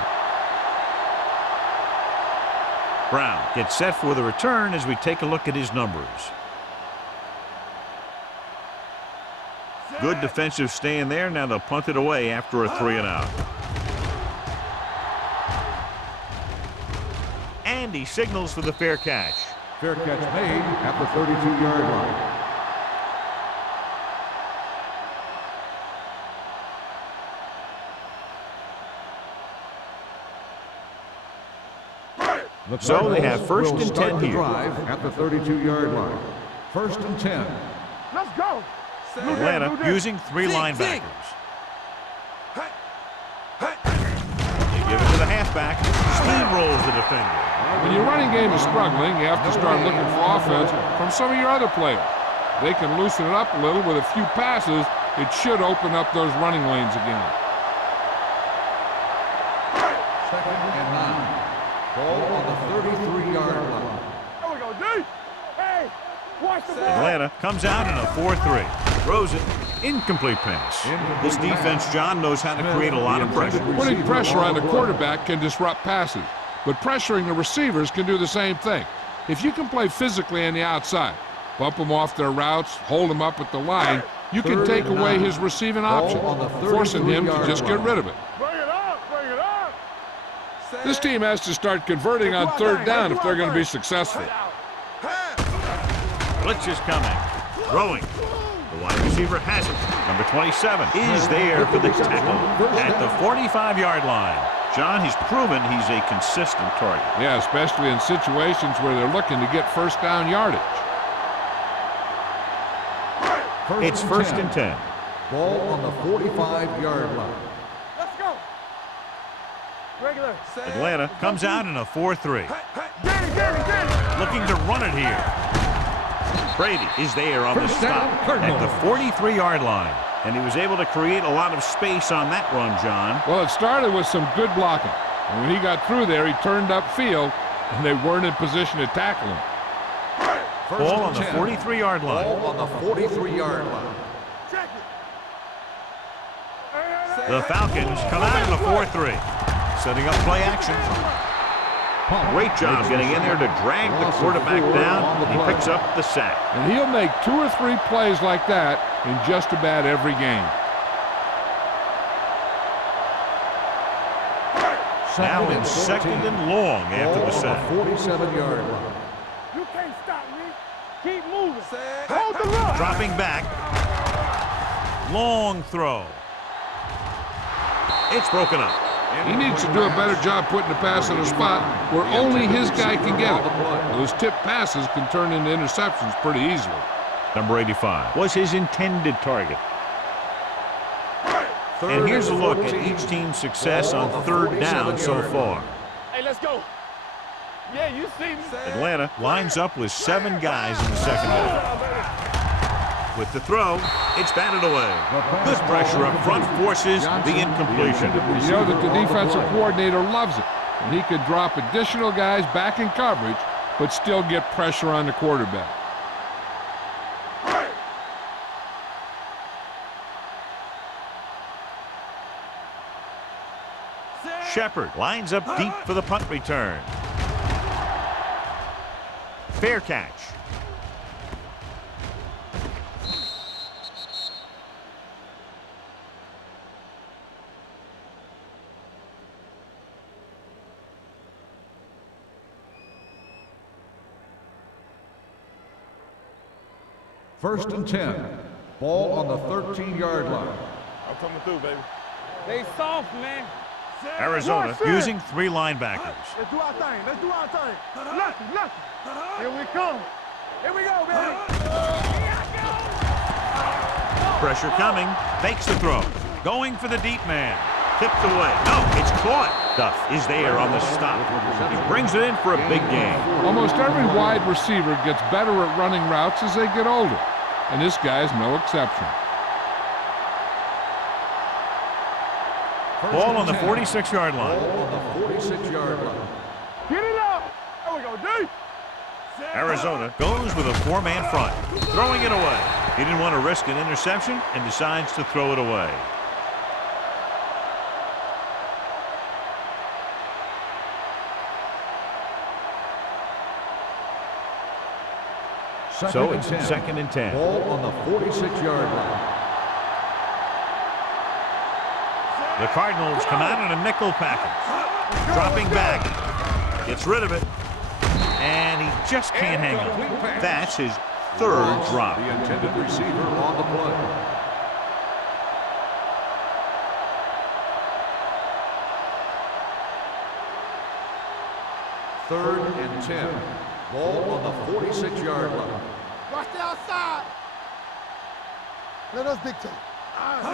Brown gets set for the return as we take a look at his numbers. Good defensive stand there. Now they'll punt it away after a 3-and-out. And he signals for the fair catch. Fair catch made at the 32-yard line. So they have 1st and 10 here. Drive at the 32-yard line. 1st and 10. Let's go. Atlanta using 3 linebackers. They give it to the halfback. Steamrolls the defender. When your running game is struggling, you have to start looking for offense from some of your other players. They can loosen it up a little with a few passes. It should open up those running lanes again. 2nd and 9. Ball on the 33-yard line. There we go, D. Hey, watch the ball. Atlanta comes out in a 4-3. Throws it. Incomplete pass. This defense, John, knows how to create a lot of pressure. Putting pressure on the quarterback can disrupt passes, but pressuring the receivers can do the same thing. If you can play physically on the outside, bump them off their routes, hold them up at the line, you can take away his receiving option, forcing him to just get rid of it. Bring it up. Bring it up. This team has to start converting on 3rd down if they're going to be successful. Blitz is coming. Throwing. The wide receiver has it. Number 27 is there for the tackle at the 45-yard line. John, he's proven he's a consistent target. Yeah, especially in situations where they're looking to get 1st down yardage. It's 1st and 10. Ball on the 45-yard line. Let's go. Regular. Atlanta comes out in a 4-3. Get it. Looking to run it here. Brady is there on the stop at the 43-yard line. And he was able to create a lot of space on that run, John. Well, it started with some good blocking. And when he got through there, he turned upfield, and they weren't in position to tackle him. Ball on the 43-yard line. Ball on the 43-yard line. Check it. The Falcons come out in a 4-3. Setting up play action. Great job getting in there to drag the quarterback down. And he picks up the sack. And he'll make 2 or 3 plays like that in just about every game. Now in second and long after the set. 47-yard line. You can't stop me. Keep moving. Hold the run. Dropping back. Long throw. It's broken up. He needs to do a better job putting the pass in a spot where only his guy can get it. Those tip passes can turn into interceptions pretty easily. Number 85 was his intended target. And here's a look at each team's success on third down so far. Hey, let's go. Yeah, you see me. Atlanta lines up with 7 guys in the secondary. With the throw, it's batted away. Good pressure up front forces the incompletion. You know that the defensive coordinator loves it. And he could drop additional guys back in coverage, but still get pressure on the quarterback. Shepard lines up deep for the punt return. Fair catch. First and 10. Ball on the 13-yard line. I'm coming through, baby. They soft, man. Arizona using 3 linebackers. Let's do our thing. Let's do our thing. Nothing. Here we come. Here we go, baby. Pressure coming. Fakes the throw. Going for the deep man. Tipped away. No, it's caught. Duff is there on the stop. He brings it in for a big gain. Almost every wide receiver gets better at running routes as they get older. And this guy's no exception. Ball on the 46-yard line. Ball on the 46-yard line. Get it up. There we go, deep. Arizona goes with a 4-man front, throwing it away. He didn't want to risk an interception and decides to throw it away. So it's second and 10. Ball on the 46-yard line. The Cardinals come out in a nickel package. Dropping back. Gets rid of it. And he just can't hang on. That's his 3rd drop. The intended receiver on the play. Third and 10. Ball on the 46-yard line. Watch the outside. Let us dictate.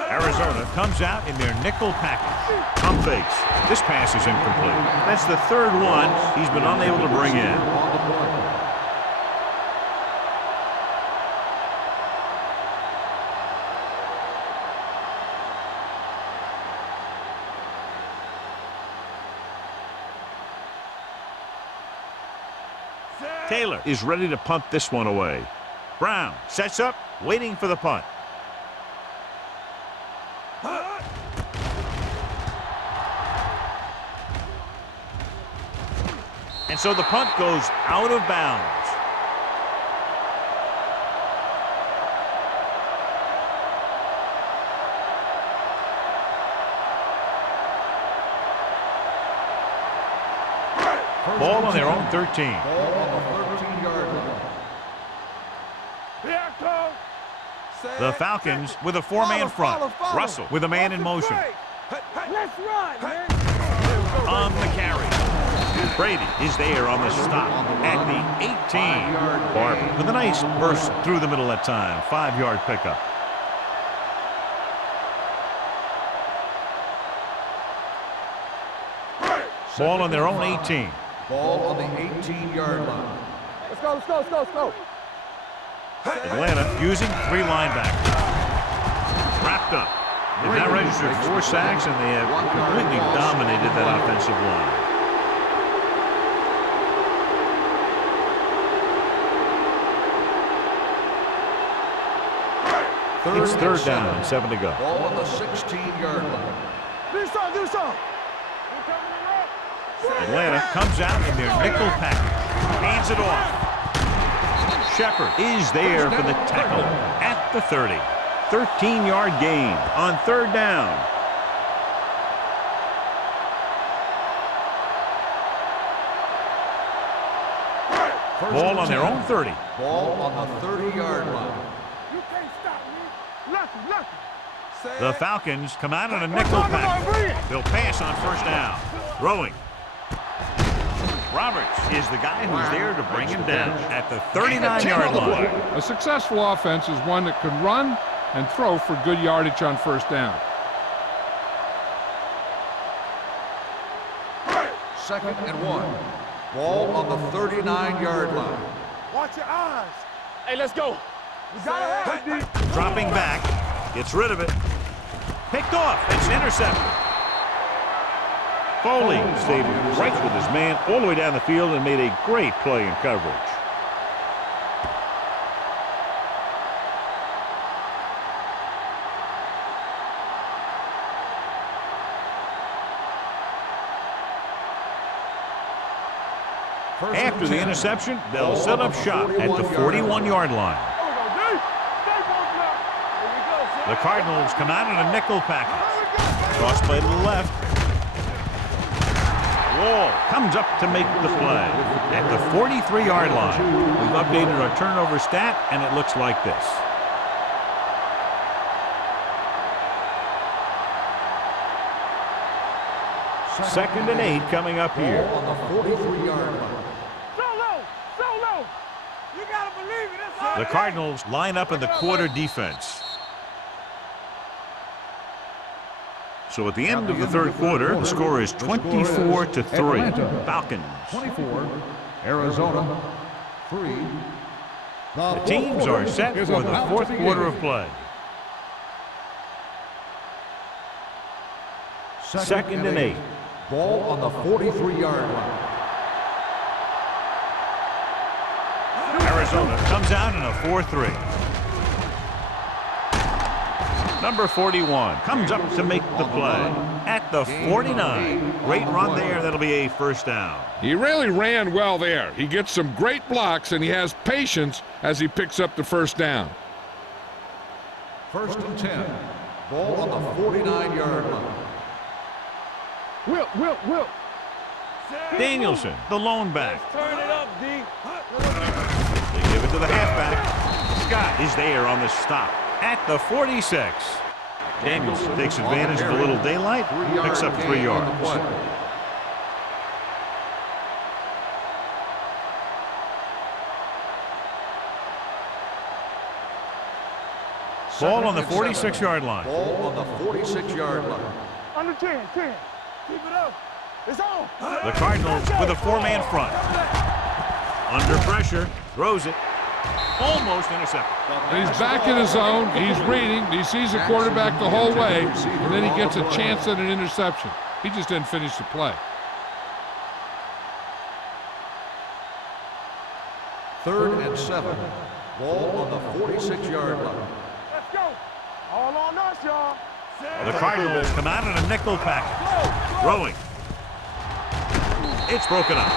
Arizona comes out in their nickel package. Pump fakes. This pass is incomplete. That's the 3rd one he's been unable to bring in. On the play. Taylor is ready to punt this one away. Brown sets up, waiting for the punt. And so the punt goes out of bounds. Ball on their own 13. Ball on the 13-yard line. Here comes. The Falcons with a 4-man front. Russell with a man in motion. Let's run, man. On the carry. Brady is there on the stop at the 18. Barber with a nice burst through the middle that time. 5-yard pickup. Ball on their own 18. Ball on the 18-yard line. Let's go. Atlanta using 3 linebackers. Wrapped up. They've now registered 4 sacks, and they have completely dominated that offensive line. It's 3rd down, 7 to go. Ball on the 16-yard line. Do something. Atlanta comes out in their nickel package. Hands it off. Shepard is there for the tackle at the 30. 13-yard gain on 3rd down. Ball on their own 30. Ball on the 30-yard line. You can't stop me. Lucky. The Falcons come out in a nickel pack. They'll pass on first down. Throwing. Roberts is the guy who's there to bring him down at the 39-yard line. A successful offense is one that can run and throw for good yardage on first down. Second and 1. Ball on the 39-yard line. Watch your eyes. Hey, let's go. We gotta have it, D. Dropping back. Gets rid of it. Picked off. It's intercepted. Foley stayed right with his man all the way down the field and made a great play in coverage. After the interception, they'll set up shop at the 41-yard line. The Cardinals come out in a nickel package. Cross play to the left. Wall comes up to make the play at the 43-yard line. We've updated our turnover stat, and it looks like this. Second and 8 coming up here. On the 43-yard line. Solo. You gotta believe it. That's all. The Cardinals line up in the quarter defense. So at the end of the third quarter, the score is 24-3. Falcons. 24, Arizona 3. The teams are set for the fourth quarter of play. Second and 8. Ball on the 43-yard line. Arizona comes out in a 4-3. Number 41 comes up to make the play at the 49. Great run there. That'll be a first down. He really ran well there. He gets some great blocks, and he has patience as he picks up the first down. First and 10. Ball on the 49-yard line. Will. Danielson, the lone back. Turn it up, D. They give it to the halfback. Scott is there on the stop at the 46. Danielson takes advantage of a little daylight, picks up 3 yards. Ball on the 46-yard line. Ball on the 46-yard line. Under 10. Keep it up. It's on. The Cardinals with a 4-man front. Under pressure, throws it. Almost intercepted. And he's back in his zone. He's reading. He sees the quarterback the whole way, and then he gets a chance at an interception. He just didn't finish the play. Third and 7. Ball on the 46-yard line. Let's go. All on us, y'all. The Cardinals come out in a nickel package. Throwing. It's broken up.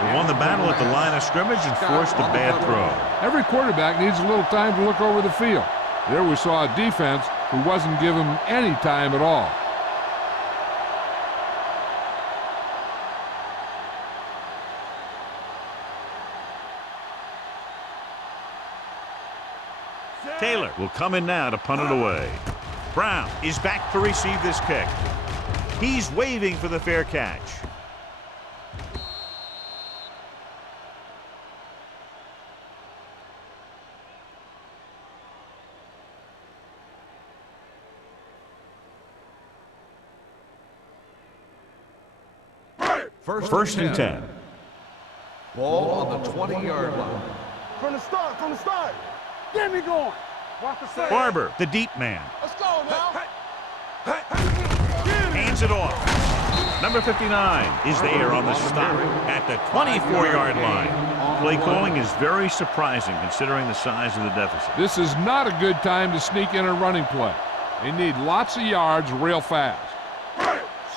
They won the battle at the line of scrimmage and forced a bad throw. Every quarterback needs a little time to look over the field. There we saw a defense who wasn't given any time at all. Taylor will come in now to punt it away. Brown is back to receive this kick. He's waving for the fair catch. First and 10. Ball on the 20-yard line. From the start. Get me going. Watch the play. Barber, the deep man. Let's go now. Hands it off. Number 59 is there on the stop at the 24-yard line. Play calling is very surprising considering the size of the deficit. This is not a good time to sneak in a running play. They need lots of yards real fast.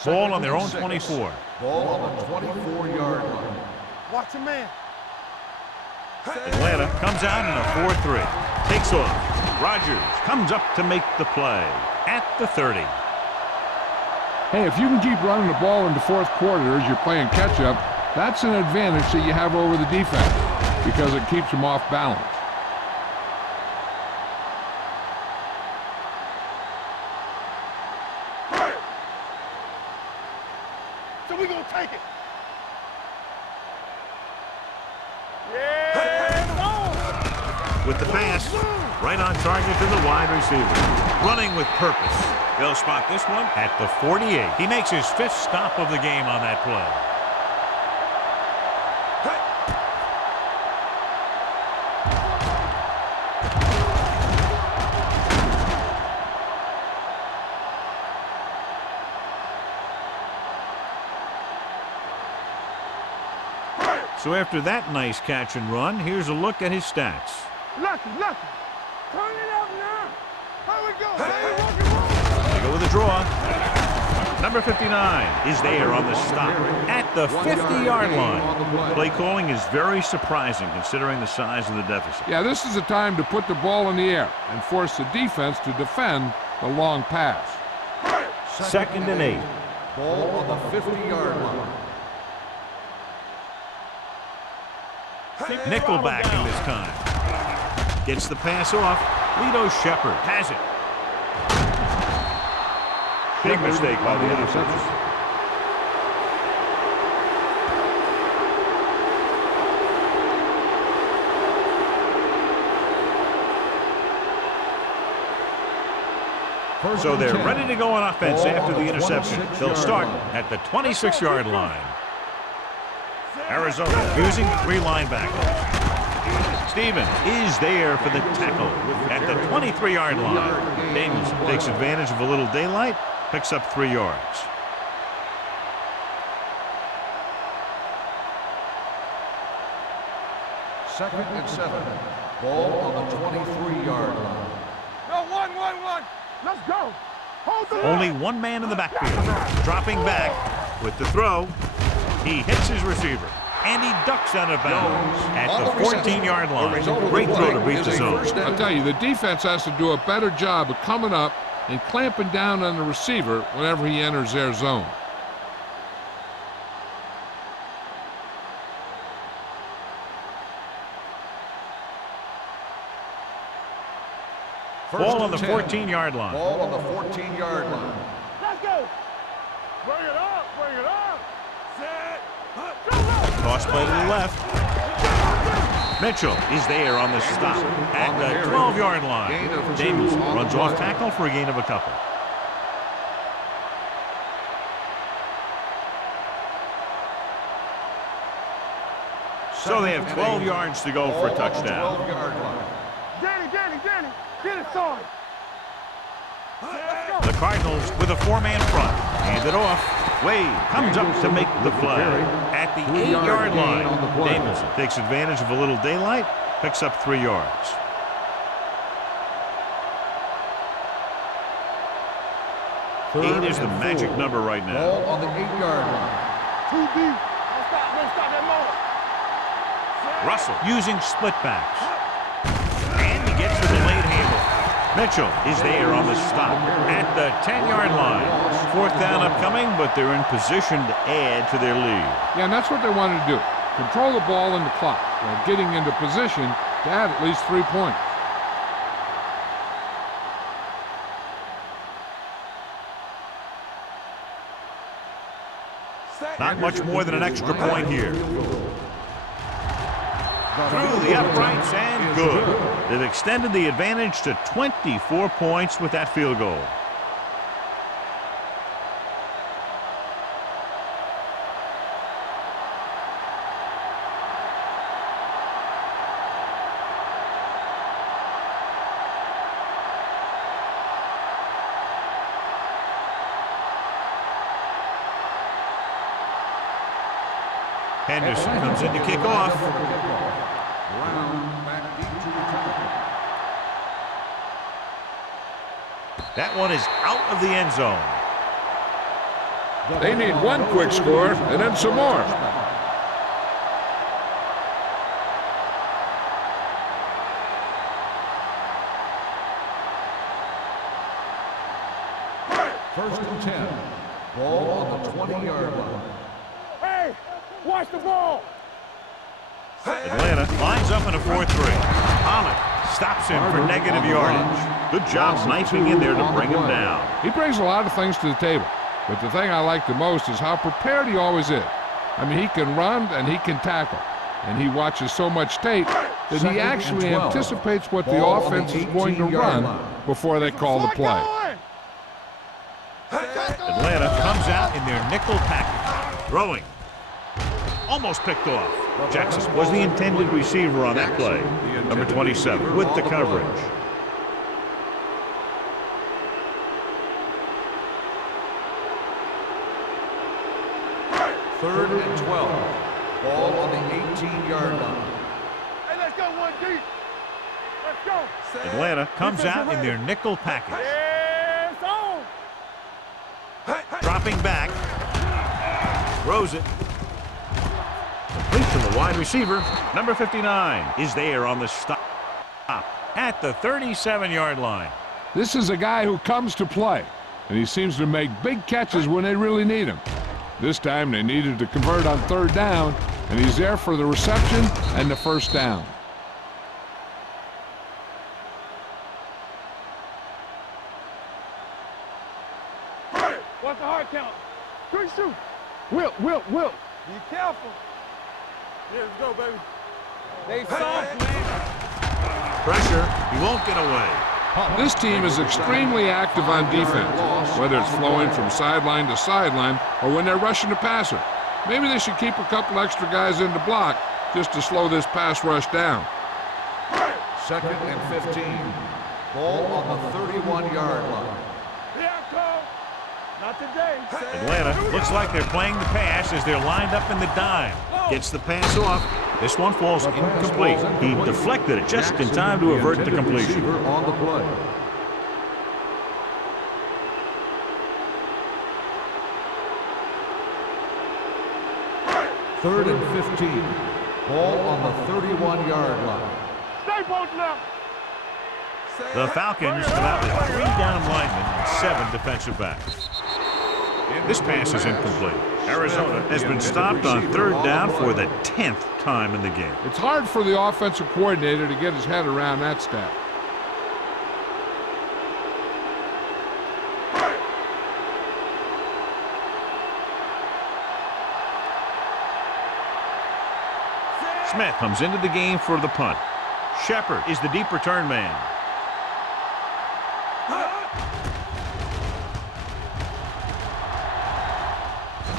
Ball on their own 24. Ball on the 24-yard line. Watch your man. Atlanta comes out in a 4-3. Takes off. Rodgers comes up to make the play at the 30. Hey, if you can keep running the ball in the fourth quarter as you're playing catch-up, That's an advantage that you have over the defense because it keeps them off balance. So we're going to take it. Yeah, With the pass, right on target to the wide receiver. Running with purpose. They'll spot this one at the 48. He makes his 5th stop of the game on that play. So after that nice catch and run, here's a look at his stats. Lucky. Turn it up now. Here we go. Hey, They go with a draw. Number 59 is there on the stop at the 50-yard line. Play calling is very surprising considering the size of the deficit. Yeah, this is a time to put the ball in the air and force the defense to defend the long pass. 2nd and 8. Ball on the 50-yard line. Nickelback in this time. Gets the pass off. Lito Shepard has it. Big mistake by the interception. So they're ready to go on offense after the interception. They'll start at the 26-yard line. Arizona using 3 linebackers. Stevens is there for the tackle at the 23-yard line. Danielson takes advantage of a little daylight, picks up 3 yards. Second and 7. Ball on the 23-yard line. No, one. Let's go. Hold the line. Only one man in the backfield. Dropping back with the throw. He hits his receiver. And he ducks out of bounds at the 14-yard line. Great throw to beat the zone. I'll tell you, the defense has to do a better job of coming up and clamping down on the receiver whenever he enters their zone. Ball on the 14-yard line. Ball on the 14-yard line. Let's go. Bring it up. Set. Toss play to the left. Mitchell is there on the stop at the 12-yard line. Danielson runs off tackle for a gain of a couple. So they have 12 yards to go for a touchdown. 12-yard line. Danny, get it started. The Cardinals with a 4-man front. Hand it off. Wade comes up to make the play at the 8-yard line. Danielson takes advantage of a little daylight, picks up 3 yards. Eight is the magic number right now. Ball on the 8-yard line. Too deep. Let's stop that motor. Russell using split backs. And he gets the delayed handle. Mitchell is there on the stop at the 10-yard line. 4th down upcoming, but they're in position to add to their lead. Yeah, and that's what they wanted to do. Control the ball and the clock while getting into position to add at least 3 points. Not much more than an extra point here. Through the uprights and good. They've extended the advantage to 24 points with that field goal. Henderson comes in to kick off. That one is out of the end zone. They need one quick score and then some more. First and 10. Ball on the 20-yard line. Hey, Watch the ball. Atlanta lines up in a 4-3. Ahmed stops him for negative yardage. Good job sniping in there to bring him down. He brings a lot of things to the table, but the thing I like the most is how prepared he always is. I mean, he can run and he can tackle, and he watches so much tape that he actually anticipates what the offense is going to run before they call the play. Atlanta comes out in their nickel package. Throwing. Almost picked off. Jackson was the intended receiver on that play. Number 27 with the coverage. Third and 12. Ball on the 18-yard line. Hey, let's go one deep. Let's go. Atlanta comes out in their nickel package. It's on. Dropping back. Throws it. Complete to the wide receiver. Number 59 is there on the stop at the 37-yard line. This is a guy who comes to play, and he seems to make big catches when they really need him. This time they needed to convert on third down, and he's there for the reception and the first down. What's the hard count? 3 shoot. Will. Be careful. Yeah, let's go, baby. They soft, man. Pressure. He won't get away. This team is extremely active on defense, whether it's flowing from sideline to sideline or when they're rushing the passer. Maybe they should keep a couple extra guys in the block just to slow this pass rush down. Second and 15. Ball on the 31-yard line. Here I come. Not today. Atlanta looks like they're playing the pass as they're lined up in the dime. Gets the pass off. This one falls incomplete. He deflected it just in time to avert the completion. On the play. Third and 15. Ball on the 31-yard line. Stay posted up. The Falcons come out with 3 down linemen and 7 defensive backs. This pass is incomplete. Arizona has been stopped on third down for the 10th time in the game. It's hard for the offensive coordinator to get his head around that stat. Smith comes into the game for the punt. Shepard is the deep return man.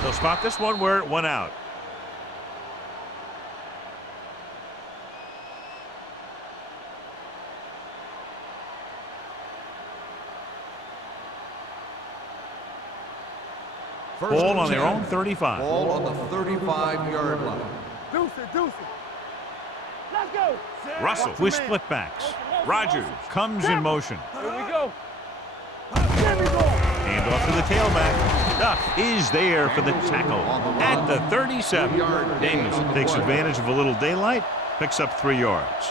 They'll spot this one where it went out. Ball on their own 35. Ball on the 35-yard line. Deuce it. Let's go. Russell with split backs. Rogers comes in motion. Here we go. Here we go. Hand off to the tailback. Duff is there for the tackle at the 37. Danielson takes advantage of a little daylight, picks up 3 yards.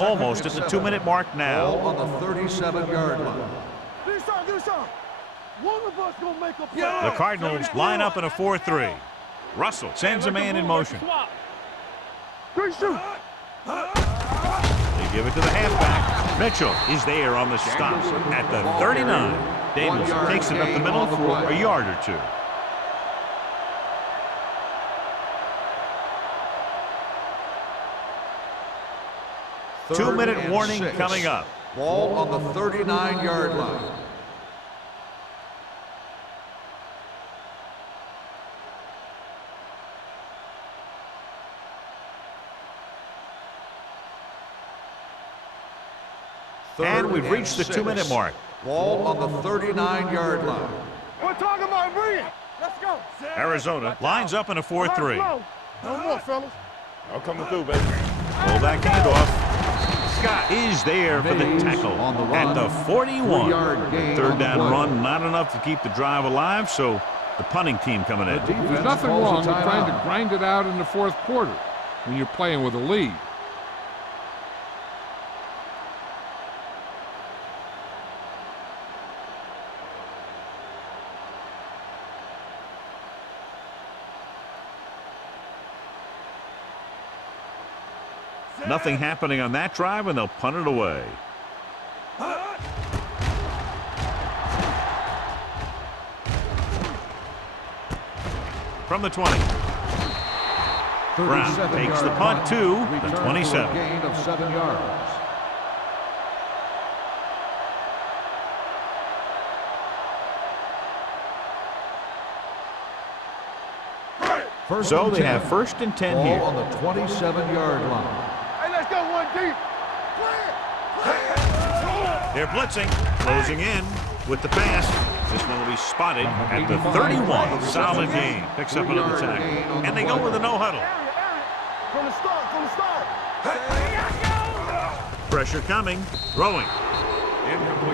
Almost at the 2-minute mark now. Ball on the 37-yard line. Do something. One of us gonna make a play. The Cardinals line up in a 4-3. Russell sends a man in motion. 3 shoot. They give it to the halfback. Mitchell is there on the stop at the 39. Danielson takes it up the middle for a yard or 2. Two-minute warning coming up. Ball on the 39-yard line. And we've reached the 2-minute mark. Ball on the 39-yard line. We're talking about Bree. Let's go. Arizona lines up in a 4-3. No more, fellas. I'm coming through, baby. Fullback handoff. Scott is there for the tackle at the 41. The third down run, not enough to keep the drive alive, so the punting team coming in. There's nothing wrong with trying to grind it out in the fourth quarter when you're playing with a lead. Nothing happening on that drive, and they'll punt it away. From the 20. Brown takes the punt to the 27. Gain of 7 yards. So they have 1st and 10 here. On the 27-yard line. Hey, let's go one deep. They're blitzing, closing in with the pass. This one will be spotted at the 31. Solid game. Picks up another tackle. And they go with a no-huddle. From the start. Pressure coming. Throwing.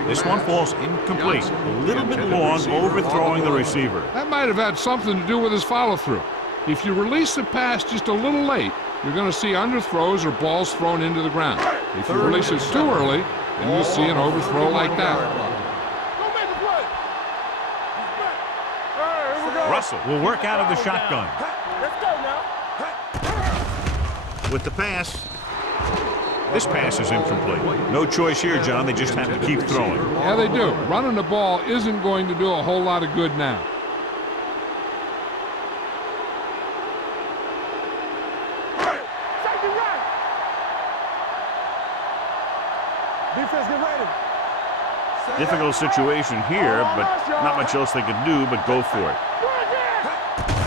This one falls incomplete. A little bit long, overthrowing the receiver. That might have had something to do with his follow-through. If you release the pass just a little late, you're going to see underthrows or balls thrown into the ground. If you release it too early, then you'll see an overthrow like that. Go make the play. Hey, here we go. Russell will work out of the shotgun. Let's go now. With the pass. This pass is incomplete. No choice here, John. They just have to keep throwing. Yeah, they do. Running the ball isn't going to do a whole lot of good now. Safety right. Defense get ready. Difficult situation here, but not much else they can do but go for it.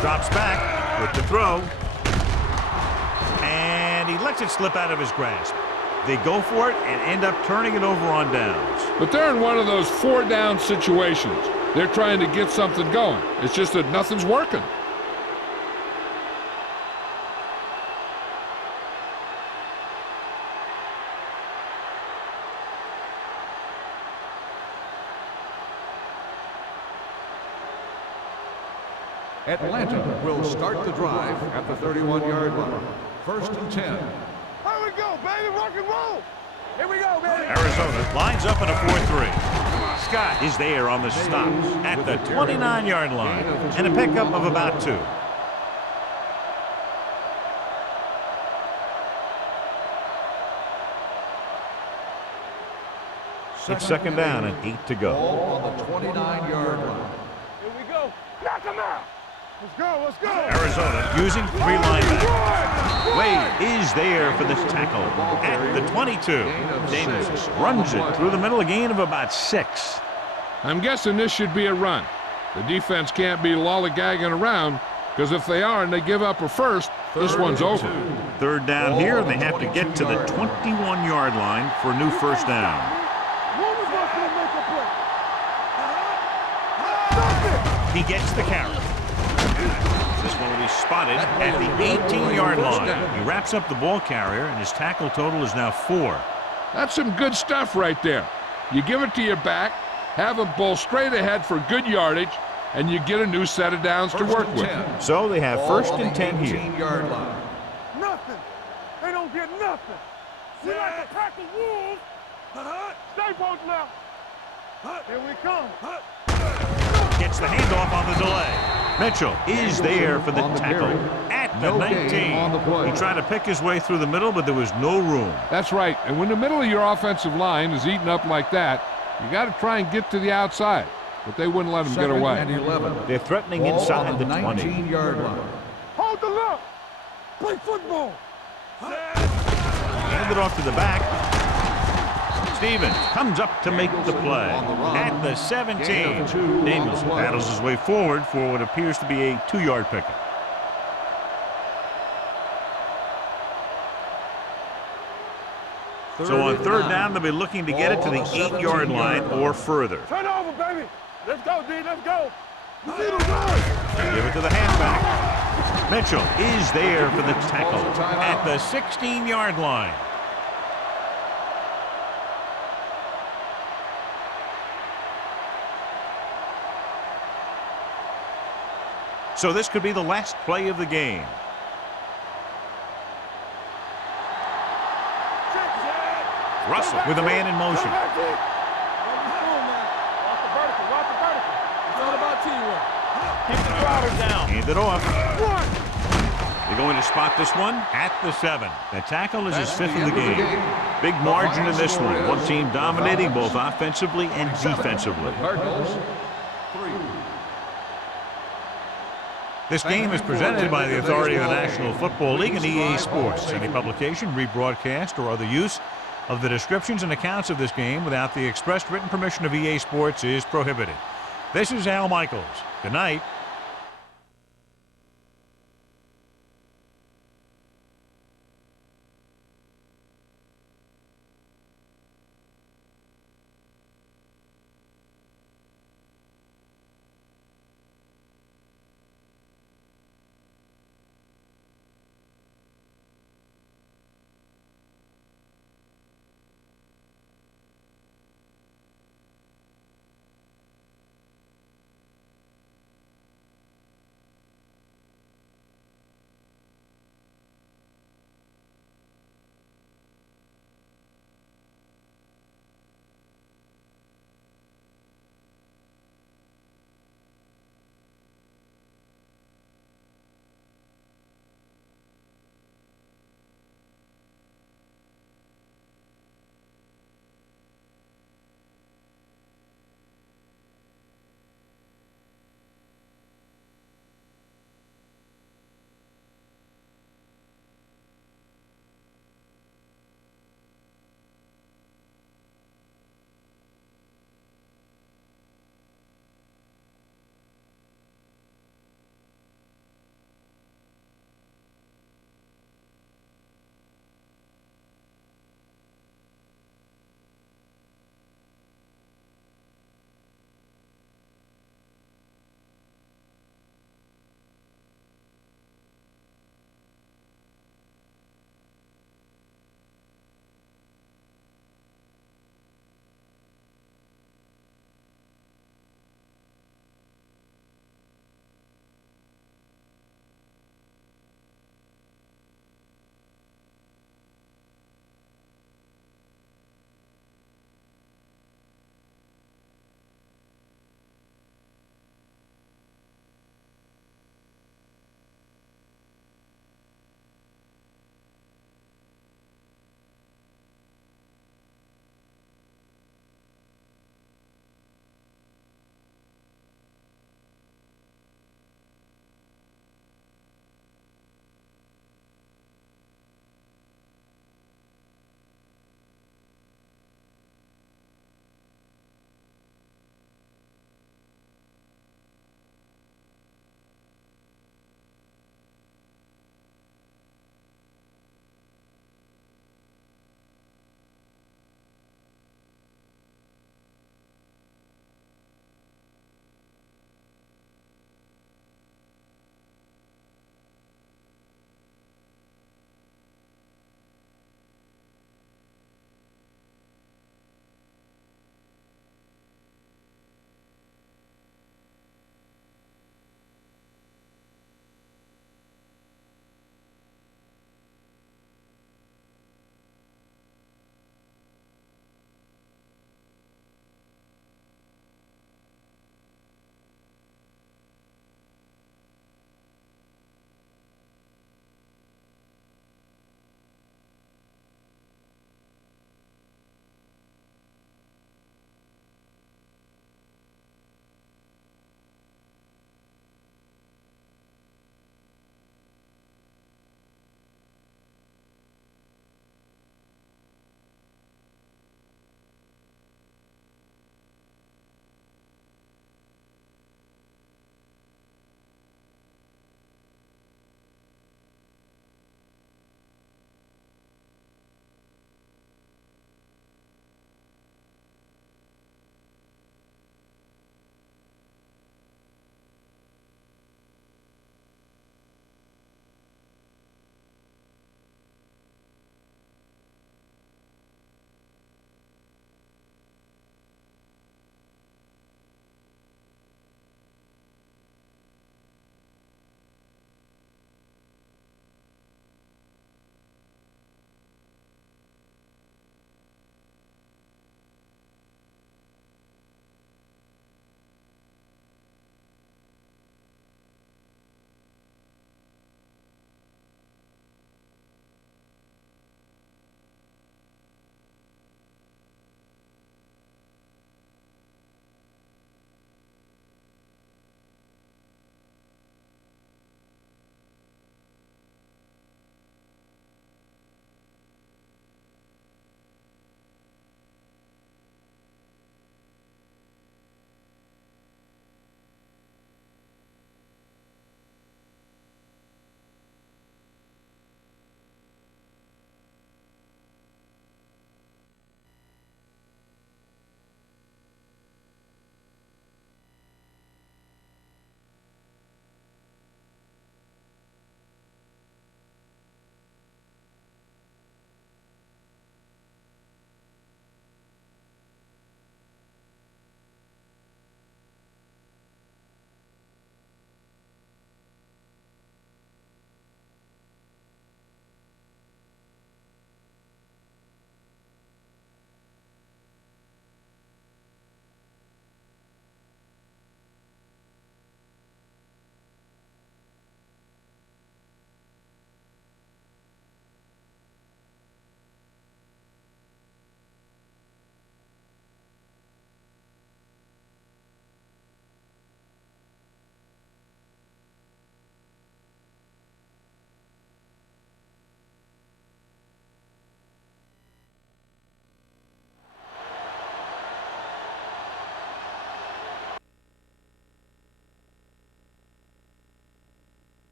Drops back with the throw. And he lets it slip out of his grasp. They go for it and end up turning it over on downs. But they're in one of those 4-down situations. They're trying to get something going. It's just that nothing's working. Atlanta will start the drive at the 31-yard line. 1st and 10. Here we go, baby. Rock and roll. Here we go, baby. Arizona lines up in a 4-3. Scott is there on the stop at the 29-yard line and a pickup of about 2. It's 2nd down and 8 to go. Ball on the 29-yard line. Here we go. Knock him out. Let's go. Arizona using 3 linebackers. Wade is there for the tackle at the 22. Daniels runs it through the middle, a gain of about 6. I'm guessing this should be a run. The defense can't be lollygagging around, because if they are and they give up a first, this one's over. 3rd down here, and they have to get to the 21-yard line for a new 1st down. He gets the carry. This one will be spotted at the 18-yard line. He wraps up the ball carrier, and his tackle total is now 4. That's some good stuff right there. You give it to your back, have him bowl straight ahead for good yardage, and you get a new set of downs to work with. So they have 1st and 10 here. Line. Nothing. They don't get nothing. We like a pack of wolves. Stay both now. Here we come. Gets the handoff on the delay. Mitchell is there for the tackle at the 19. He tried to pick his way through the middle, but there was no room. That's right. And when the middle of your offensive line is eaten up like that, you got to try and get to the outside. But they wouldn't let him get away. 2nd and 11. They're threatening inside the 20. 19-yard line. Hold the look. Play football. Hand it off to the back. Stevens comes up to make the play at the 17. Daniels battles his way forward for what appears to be a 2-yard pickup. So on 3rd down, they'll be looking to get it to the 8-yard line or further. Turn over, baby. Let's go, D. Let's go. You see the run. Give it to the halfback. Mitchell is there for the tackle at the 16-yard line. So this could be the last play of the game. Russell with a man in motion. Watch the vertical. Watch the vertical. It's all about teamwork. Keep the crowders down. Hand it off. They're going to spot this one at the 7. The tackle is his 5th of the game. Big margin in this one. One team dominating both offensively and defensively. Cardinals, 3. This game is presented by the authority of the National Football League and EA Sports. Any publication, rebroadcast, or other use of the descriptions and accounts of this game without the expressed written permission of EA Sports is prohibited. This is Al Michaels. Good night.